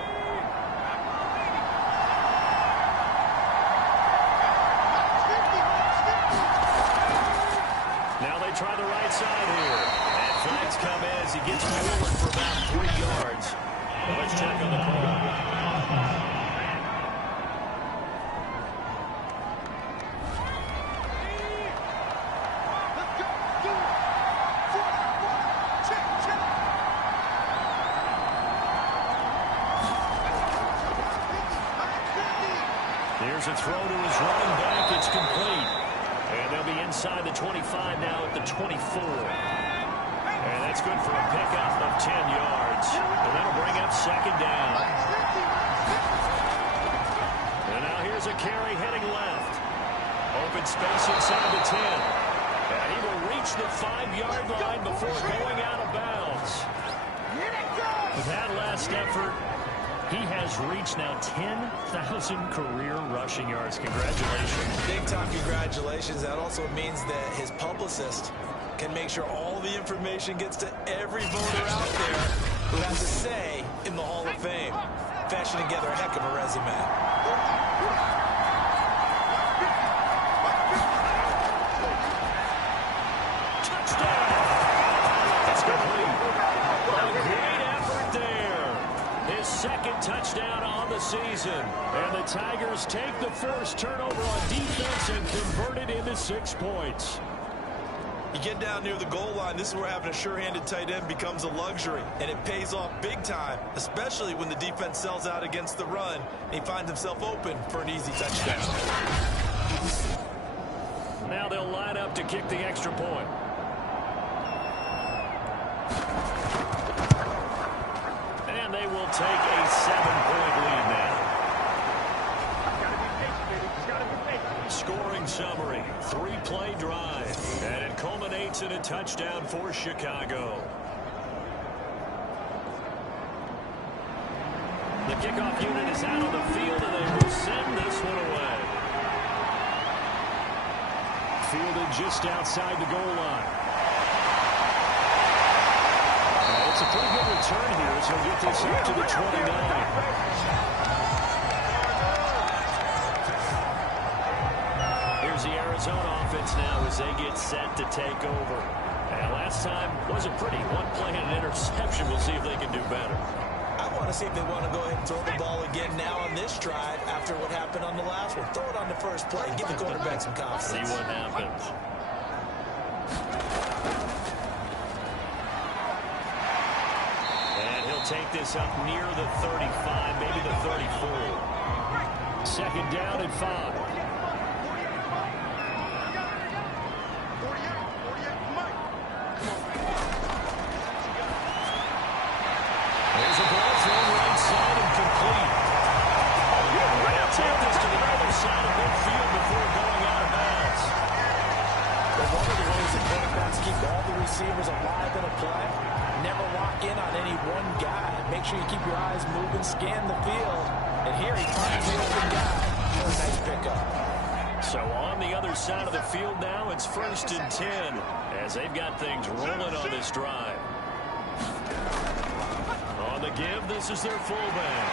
Try the right side here. And flags come in as he gets forward for about 3 yards. Well, let's check on the call. Here's a throw to his running back. It's complete. And they'll be inside the 25 now at the 24. And that's good for a pickup of 10 yards. And that'll bring up second down. And now here's a carry heading left. Open space inside the 10. And he will reach the 5-yard line before going out of bounds. With that last effort, he has reached now 10,000 career rushing yards. Congratulations. Big-time congratulations. That also means that his publicist can make sure all the information gets to every voter out there who has a say in the Hall of Fame. Fashion together a heck of a resume. Touchdown! That's complete. A great effort there. His second touchdown on the season. And the Tigers take the first turnover on defense and convert it into 6 points. You get down near the goal line, this is where having a sure-handed tight end becomes a luxury. And it pays off big time, especially when the defense sells out against the run and he finds himself open for an easy touchdown. Now they'll line up to kick the extra point. And they will take a 7-point lead now. Scoring summary, 3-play drive, and it culminates in a touchdown for Chicago. The kickoff unit is out on the field, and they will send this one away. Fielded just outside the goal line. It's a pretty good return here as he'll get this up to the 29. The Arizona offense now as they get set to take over. And last time wasn't pretty. One play and an interception. We'll see if they can do better. I want to see if they want to go ahead and throw the ball again now on this drive after what happened on the last one. Throw it on the first play. Give the quarterback some confidence. See what happens. And he'll take this up near the 35, maybe the 34. Second down and 5. There's a ball thrown right side and complete. They'll take this to the other side of midfield before going out of bounds. Well, one of the ways that quarterbacks keep all the receivers alive in a play, never lock in on any one guy. Make sure you keep your eyes moving, scan the field. And here he finds the open guy. What a nice pickup. So on the other side of the field now, it's 1st and 10 as they've got things rolling on this drive. On the give, this is their fullback.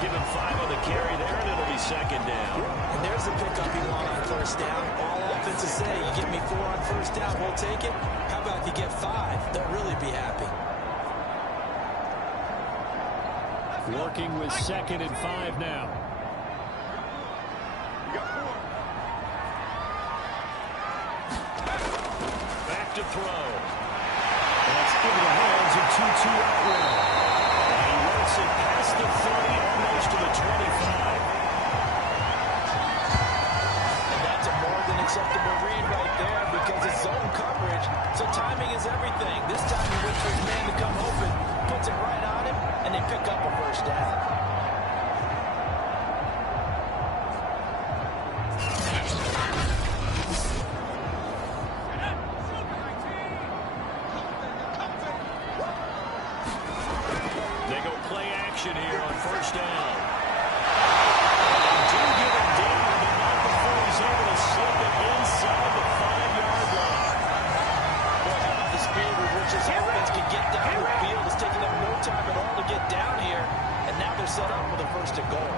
Give him 5 on the carry there, and it'll be second down. And there's the pickup you want on first down. All offenses say, you give me 4 on first down, we'll take it. How about if you get 5? They'll really be happy. Working with 2nd and 5 now. Back to throw. That's into the hands of Tutu Atwell. And he works it past the 30, almost to the 25. And that's a more than acceptable read right there because it's zone coverage, so timing is everything. This time he waits for his man to come open, puts it right on him, and they pick up a first down. Here on first down. They do get him down, but not before he's able to slip it inside the 5-yard line. Boy, how about the speed with which this offense can get down the field? It's taking them no time at all to get down here, and now they're set up for the first and goal.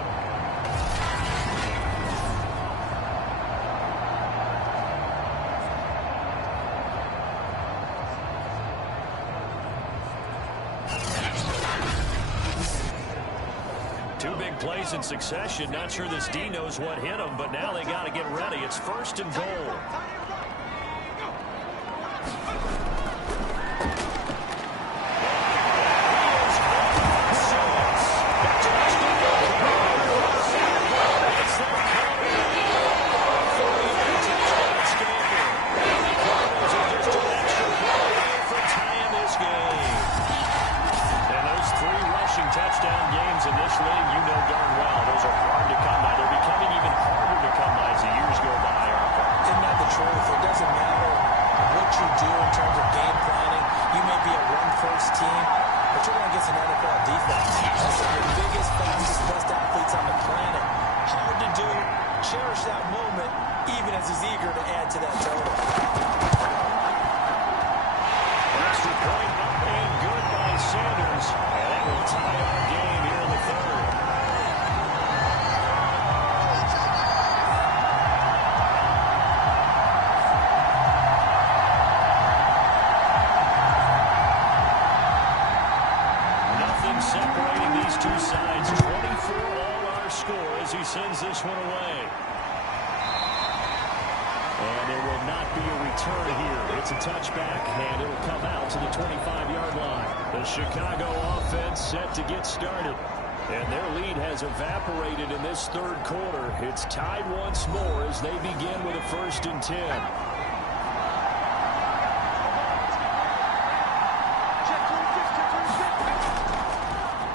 Plays in succession. Not sure this D knows what hit him, but now they got to get ready. It's 1st and goal. Touchdown games in this league, you know darn well. Those are hard to come by. They're becoming even harder to come by as the years go by. Isn't that the truth? It doesn't matter what you do in terms of game planning. You may be a run-first team, but you're going against an NFL defense. That's some of the biggest, fastest, best athletes on the planet. Hard to do. Cherish that moment, even as he's eager to add to that total. Extra point up and good by Sanders. And that will tie our game here in the 3rd. Nothing separating these two sides. 24 all our score as he sends this one away. And there will not be a return here. It's a touchback, and it'll come out to the 25-yard line. The Chicago offense set to get started. And their lead has evaporated in this 3rd quarter. It's tied once more as they begin with a 1st and 10.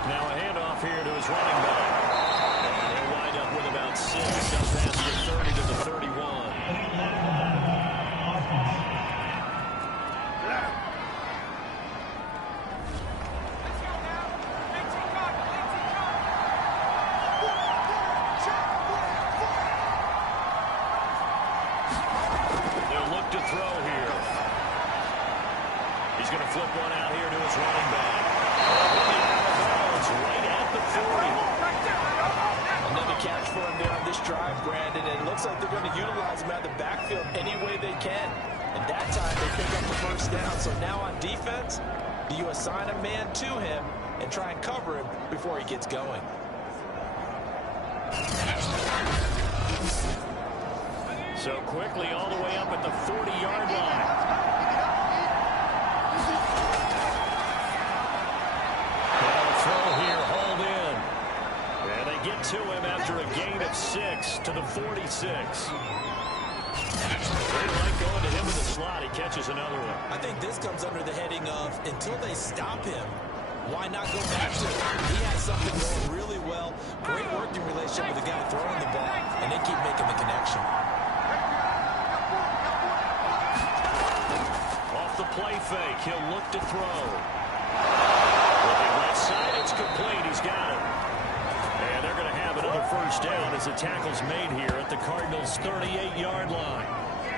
Now a handoff here to his running back. And he'll wind up with about 6 up past the 30 to the 31. They'll look to throw here. He's going to flip one out here to his running back. It's right at the 40. Another catch for him there on this drive, Brandon, and it looks like they're going to utilize him out of the backfield any way they can. And that time they pick up the first down. So now on defense, Do you assign a man to him and try and cover him before he gets going? So quickly all the way up at the 40-yard line. And a throw here, hauled in. And they get to him after a gain of 6 to the 46. They like going to him in the slot. He catches another one. I think this comes under the heading of until they stop him, why not go back to him? He has something going really well. Great working relationship with the guy throwing the ball, and they keep making the connection. Off the play fake, he'll look to throw. Looking left side, it's complete. He's got it. And they're going to have another first down as the tackle's made here at the Cardinals' 38-yard line.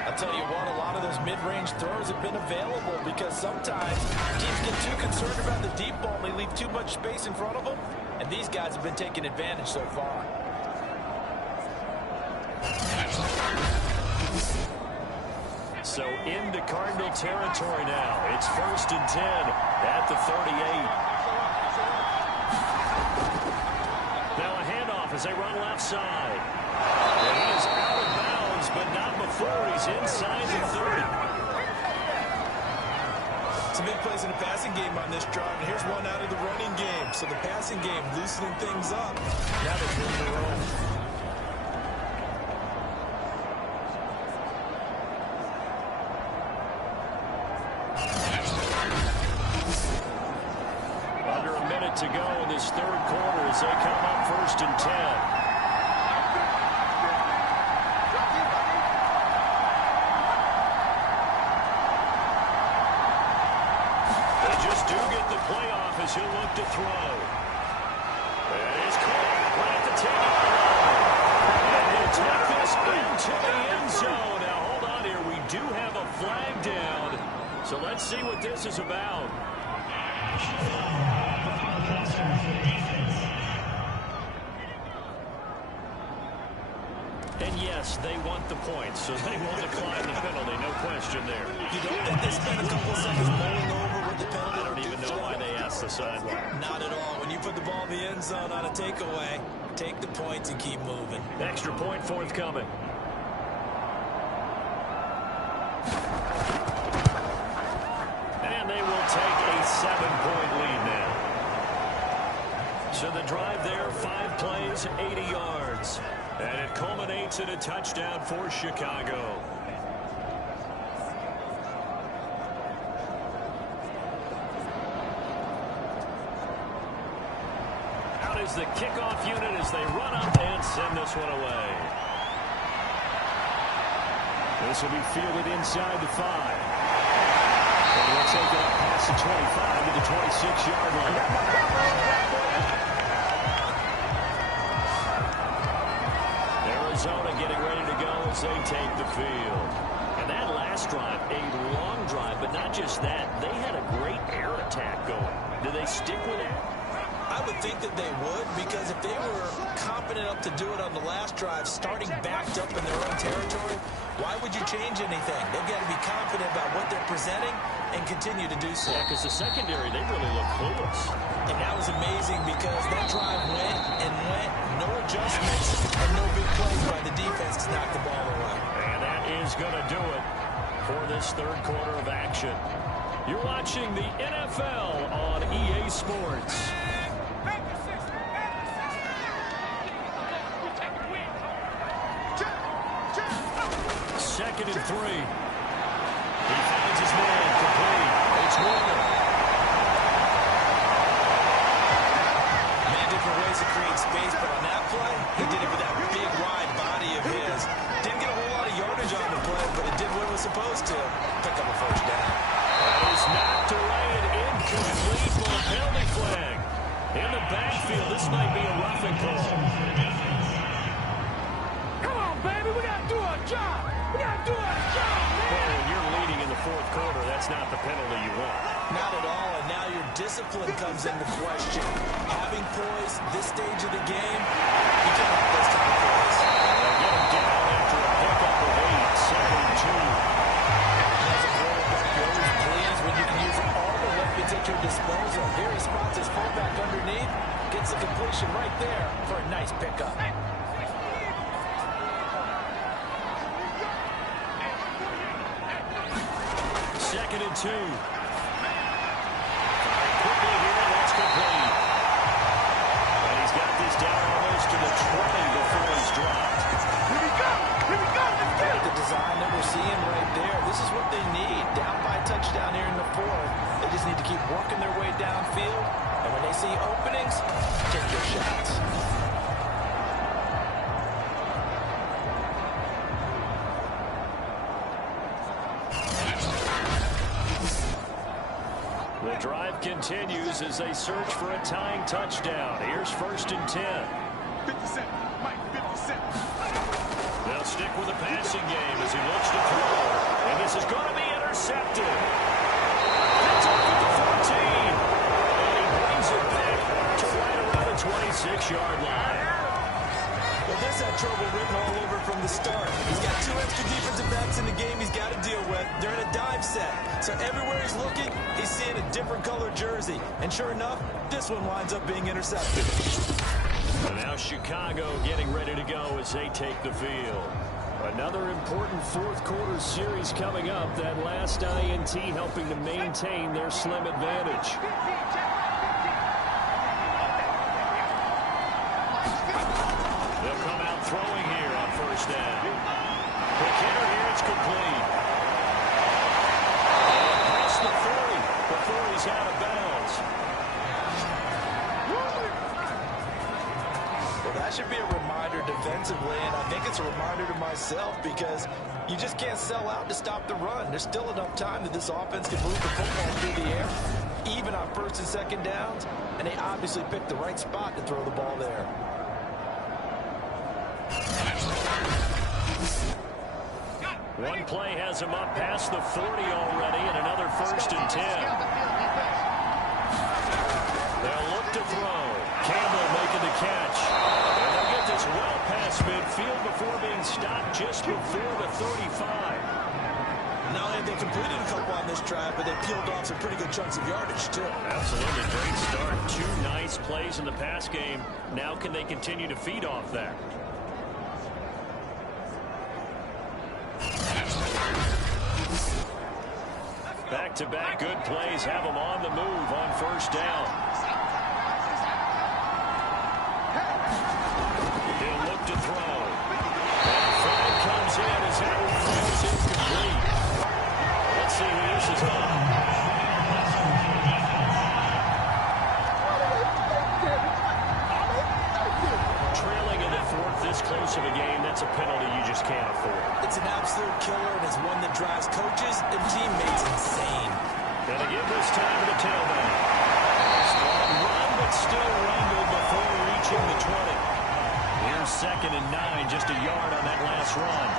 I'll tell you what, a lot of those mid-range throws have been available because sometimes teams get too concerned about the deep ball and they leave too much space in front of them, and these guys have been taking advantage so far. So into Cardinal territory now. It's 1st and 10 at the 38. Now a handoff as they run left side. And he is out of bounds, but not before he's inside the 30. Some big plays in the passing game on this drive, and here's one out of the running game. So the passing game loosening things up. Now they're moving their own. Under a minute to go in this third quarter as they come up 1st and 10. He'll look to throw. And he's caught right at the 10-yard line. And he'll take this into the end zone. Now, hold on here. We do have a flag down. So let's see what this is about. And yes, they want the points, so they will decline the penalty. No question there. You don't think they spent a couple seconds mulling over what the penalty? I don't even know why they asked the sideline. Not at all. When you put the ball in the end zone on a takeaway, take the points and keep moving. Extra point forthcoming. And they will take a 7-point lead now. So the drive there, 5 plays, 80 yards. And it culminates in a touchdown for Chicago. Out is the kickoff unit as they run up and send this one away. This will be fielded inside the 5. And we'll take it up past the 25 to the 26-yard line. Arizona getting ready to go as they take the field. And that last drive, a long drive, but not just that. They had a great air attack going. Do they stick with that? I would think that they would, because if they were confident enough to do it on the last drive, starting backed up in their own territory, why would you change anything? They've got to be confident about what they're presenting and continue to do so. Yeah, because the secondary, they really look clueless. And that was amazing because that drive went and went, no adjustments, and no big plays by the defense to knock the ball away. And that is going to do it for this third quarter of action. You're watching the NFL on EA Sports. 2nd and 3. He finds his man complete. It's Warner. Man, different ways to create space, but on that play, he did it with that big, wide body of his. Didn't get a whole lot of yardage on the play, but it did what it was supposed to. Pick up a first down. That is knocked away and incomplete for a penalty flag. In the backfield, this might be a roughing call. Come on, baby, we got to do our job. We got to do our job, man. Well, when you're leading in the fourth quarter, that's not the penalty you want. Not at all, and now your discipline comes into question. Having poise this stage of the game, you can't have those kind of plays. They get him down after a pickup of 8, 7-2. As a quarterback, you're always pleased when you can use all the weapons at your their disposal. Here he spots his fullback underneath. Gets the completion right there for a nice pickup. Second and 2. Quickly here, that's complete. And he's got this down almost to the 20 before he's dropped. Here we go! Here we go! Let's get it! The design that we're seeing right there, this is what they need. Down by a touchdown here in the fourth. They just need to keep working their way downfield. And when they see openings, take their shots. The drive continues as they search for a tying touchdown. Here's 1st and 10. 50 Cent. Mike, 50 Cent. They'll stick with the passing game as he looks to throw. And this is going to be intercepted. That's up at the 14. And he brings it back to right around the 26-yard line. Well, this had trouble written all over from the start. He's got 2 extra defensive backs in the game he's got to deal with. They're in a dime set. So everywhere he's looking, he's seeing a different color jersey. And sure enough, this one winds up being intercepted. And now Chicago getting ready to go as they take the field. Another important fourth quarter series coming up. That last INT helping to maintain their slim advantage. They'll come out throwing here on 1st down. The kicker here, it's complete. And past the 40 before he's out of bounds. Well, that should be a reminder defensively, and I think it's a reminder to myself because you just can't sell out to stop the run. There's still enough time that this offense can move the football through the air, even on 1st and 2nd downs, and they obviously picked the right spot to throw the ball there. One play has him up past the 40 already, and another 1st and 10. They'll look to throw. Campbell making the catch. And they'll get this well past midfield before being stopped just before the 35. Not only have they completed a couple on this drive, but they peeled off some pretty good chunks of yardage, too. Absolutely. Great start. 2 nice plays in the pass game. Now can they continue to feed off that? Back-to-back good plays have them on the move on 1st down. He'll look to throw. And flag comes in as that is incomplete. Let's see who this is on. Trailing in the 4th, this close of a game, that's a penalty you just can't afford. It's an absolute killer, and it's one that drives coaches and teammates insane. And to give this time to the tailback. Strong run, but still wrangled before reaching the 20. Here's 2nd and 9, just a yard on that last run.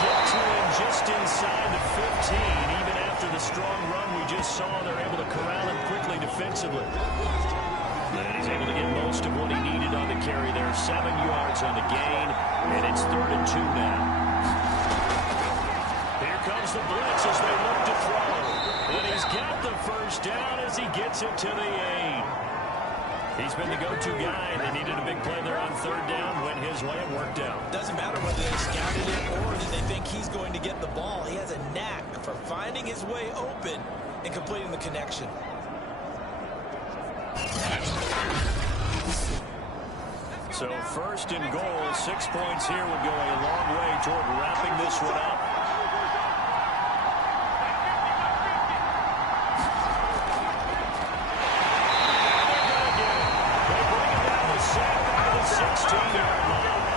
Get to him just inside the 15. Even after the strong run we just saw, they're able to corral him quickly defensively. And he's able to get most of what he needed on the carry there. 7 yards on the gain, and it's 3rd and 2 now. Here comes the blitz as they look to throw. And he's got the 1st down as he gets it to the 8. He's been the go-to guy, and they needed a big play there on 3rd down. Went his way and worked out. Doesn't matter whether they scouted it or that they think he's going to get the ball. He has a knack for finding his way open and completing the connection. So 1st and goal, 6 points here would go a long way toward wrapping this one up. They bring it down to 16-yard line.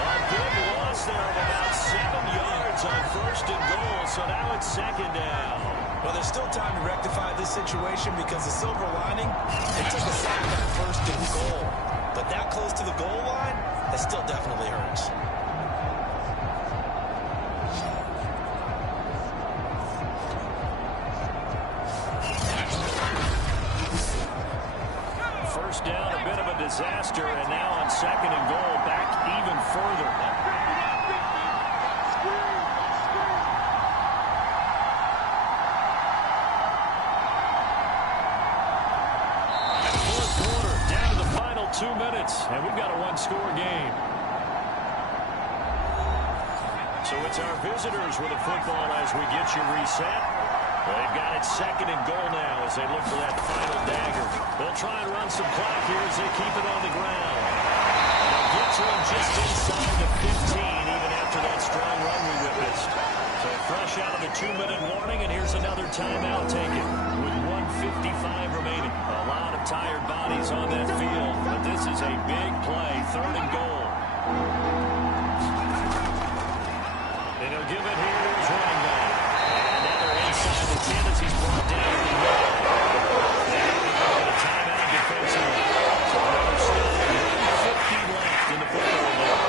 A big loss there of about 7 yards on 1st and goal, so now it's 2nd down. Well, there's still time to rectify this situation because the silver lining, it took a sack on 1st and goal. But that close to the goal line, that still definitely hurts. First down, a bit of a disaster, and now on 2nd and goal, back So it's our visitors with the football as we get you reset. They've got it second and goal now as they look for that final dagger. They'll try and run some clock here as they keep it on the ground. They'll get to him just inside the 15, even after that strong run we witnessed. So fresh out of the 2-minute warning, and here's another timeout taken with 1:55 remaining. A lot of tired bodies on that field, but this is a big play, third and goal. And he'll give it here to his running back. And now they're inside the 10 as he's brought down. And we'll get a timeout defensively. So another stop. 1:50 left in the football game.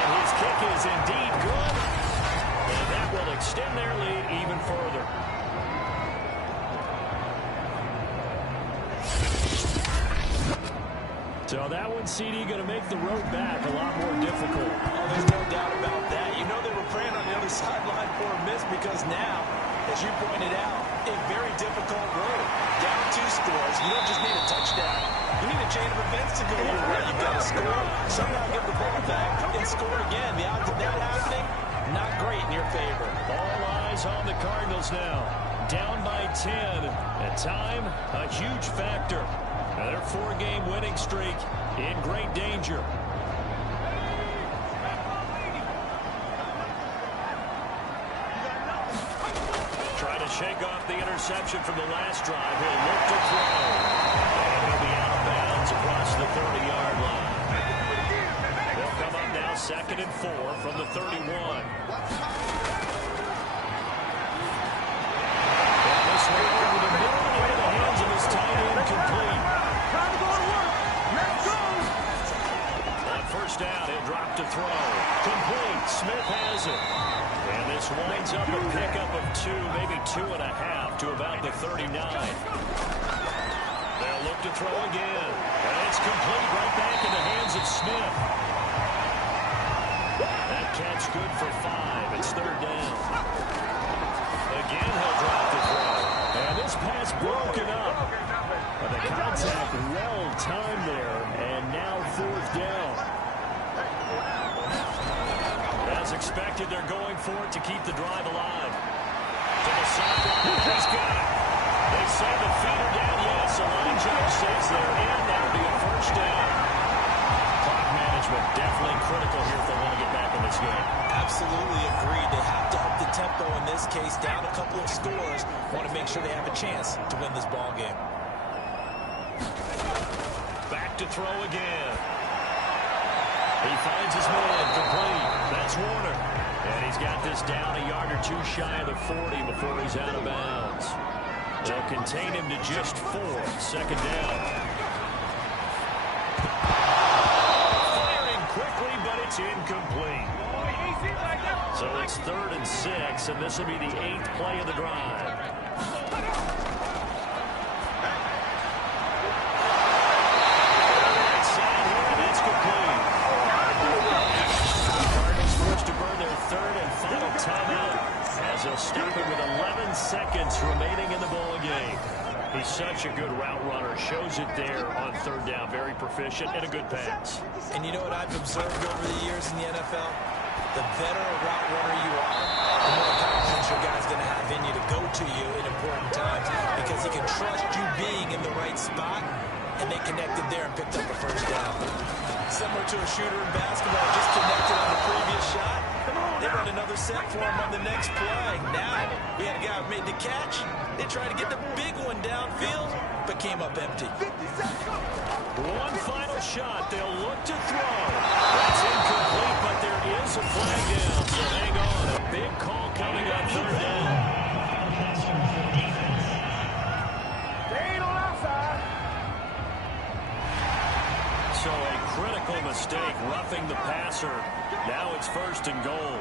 And his kick is indeed good. And that will extend their lead even further. So that one, CD, going to make the road back a lot more difficult. Oh, there's no doubt about that. You know they were praying on the other sideline for a miss because now, as you pointed out, a very difficult road. Down 2 scores. You don't just need a touchdown. You need a chain of events to go your way. You've got to score, somehow get the ball back, and score again. The odds of that happening, not great in your favor. All eyes on the Cardinals now. Down by 10. At time, a huge factor. Their 4-game winning streak in great danger. Try to shake off the interception from the last drive. He'll look to throw. And he'll be out of bounds across the 30-yard line. They'll come up now 2nd and 4 from the 31. And this one over the middle into the hands of his tight end complete. Time to go to work. Let's go. On first down, he'll drop to throw. Complete. Smith has it. And this winds up a pickup of 2, maybe 2.5 to about the 39. They'll look to throw again. And it's complete right back in the hands of Smith. That catch good for 5. It's 3rd down. Again, he'll drop to throw. And this pass broken up. But the contact well timed there, and now 4th down. As expected, they're going for it to keep the drive alive. To the sideline, he's got it. They say the feet are down, yes. The line judge says they're in. That'll be a 1st down. Clock management definitely critical here if they want to get back in this game. Absolutely agreed. They have to up the tempo in this case. Down a couple of scores. Want to make sure they have a chance to win this ball game. Back to throw again. He finds his man complete. That's Warner. And he's got this down a yard or 2 shy of the 40 before he's out of bounds. They'll contain him to just 4. 2nd down. Firing quickly, but it's incomplete. So it's 3rd and 6, and this will be the 8th play of the drive. That's complete. Cardinals forced to burn their 3rd and final timeout as they'll stop it with 11 seconds remaining in the ball game. He's such a good route runner. Shows it there on 3rd down. Very proficient and a good pass. And you know what I've observed over the years in the NFL? The better a route runner you are, the more confidence your guy's going to have in you to go to you in important times because he can trust you being in the right spot, and they connected there and picked up a 1st down. Similar to a shooter in basketball, just connected on the previous shot. They run another set for him on the next play. Now, we had a guy who made the catch. They tried to get the big one downfield, but came up empty. One final shot. They'll look to throw. That's incomplete, but there is a flag down. So hang on. A big call coming on 3rd down. They ain't on our side. So a critical mistake, roughing the passer. Now it's 1st and goal.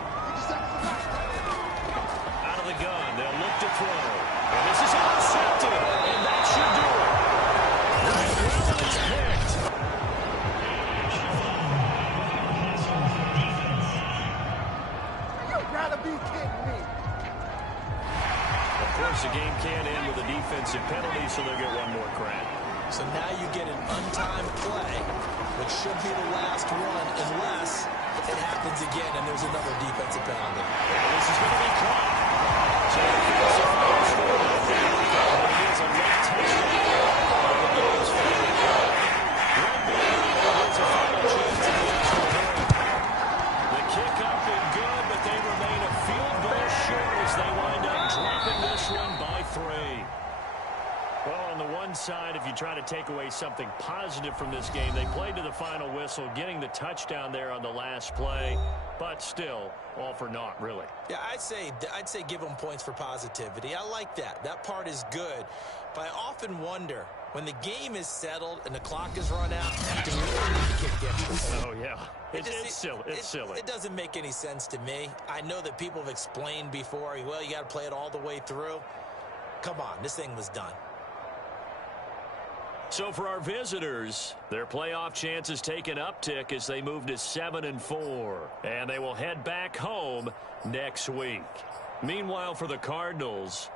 Out of the gun, they'll look to throw. And this is intercepted, and that should do it. And it's picked. You gotta be kidding me. Of course, the game can end with a defensive penalty, so they'll get one more crack. So now you get an untimed play, which should be the last one, unless it happens again and there's another defensive penalty. This is going to be caught. So that's the final score. It is a late touchdown. The game's finally caught. It's a final chance at the extra point. The kick up and good, but they remain a field goal short as they wind up dropping this one by 3. Well, on the one side, if you try to take away something positive from this game, they played to the final whistle, getting the touchdown there on the last play, but still, all for naught, really. Yeah, I'd say give them points for positivity. I like that. That part is good. But I often wonder, when the game is settled and the clock is run out, do you really need to kick the extra point? Oh, yeah. It's silly. It's silly. It doesn't make any sense to me. I know that people have explained before, well, you got to play it all the way through. Come on, this thing was done. So for our visitors, their playoff chances take an uptick as they move to 7-4, and they will head back home next week. Meanwhile, for the Cardinals,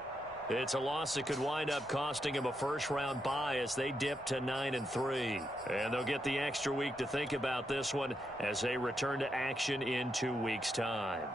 it's a loss that could wind up costing them a first-round bye as they dip to 9-3. And they'll get the extra week to think about this one as they return to action in 2 weeks' time.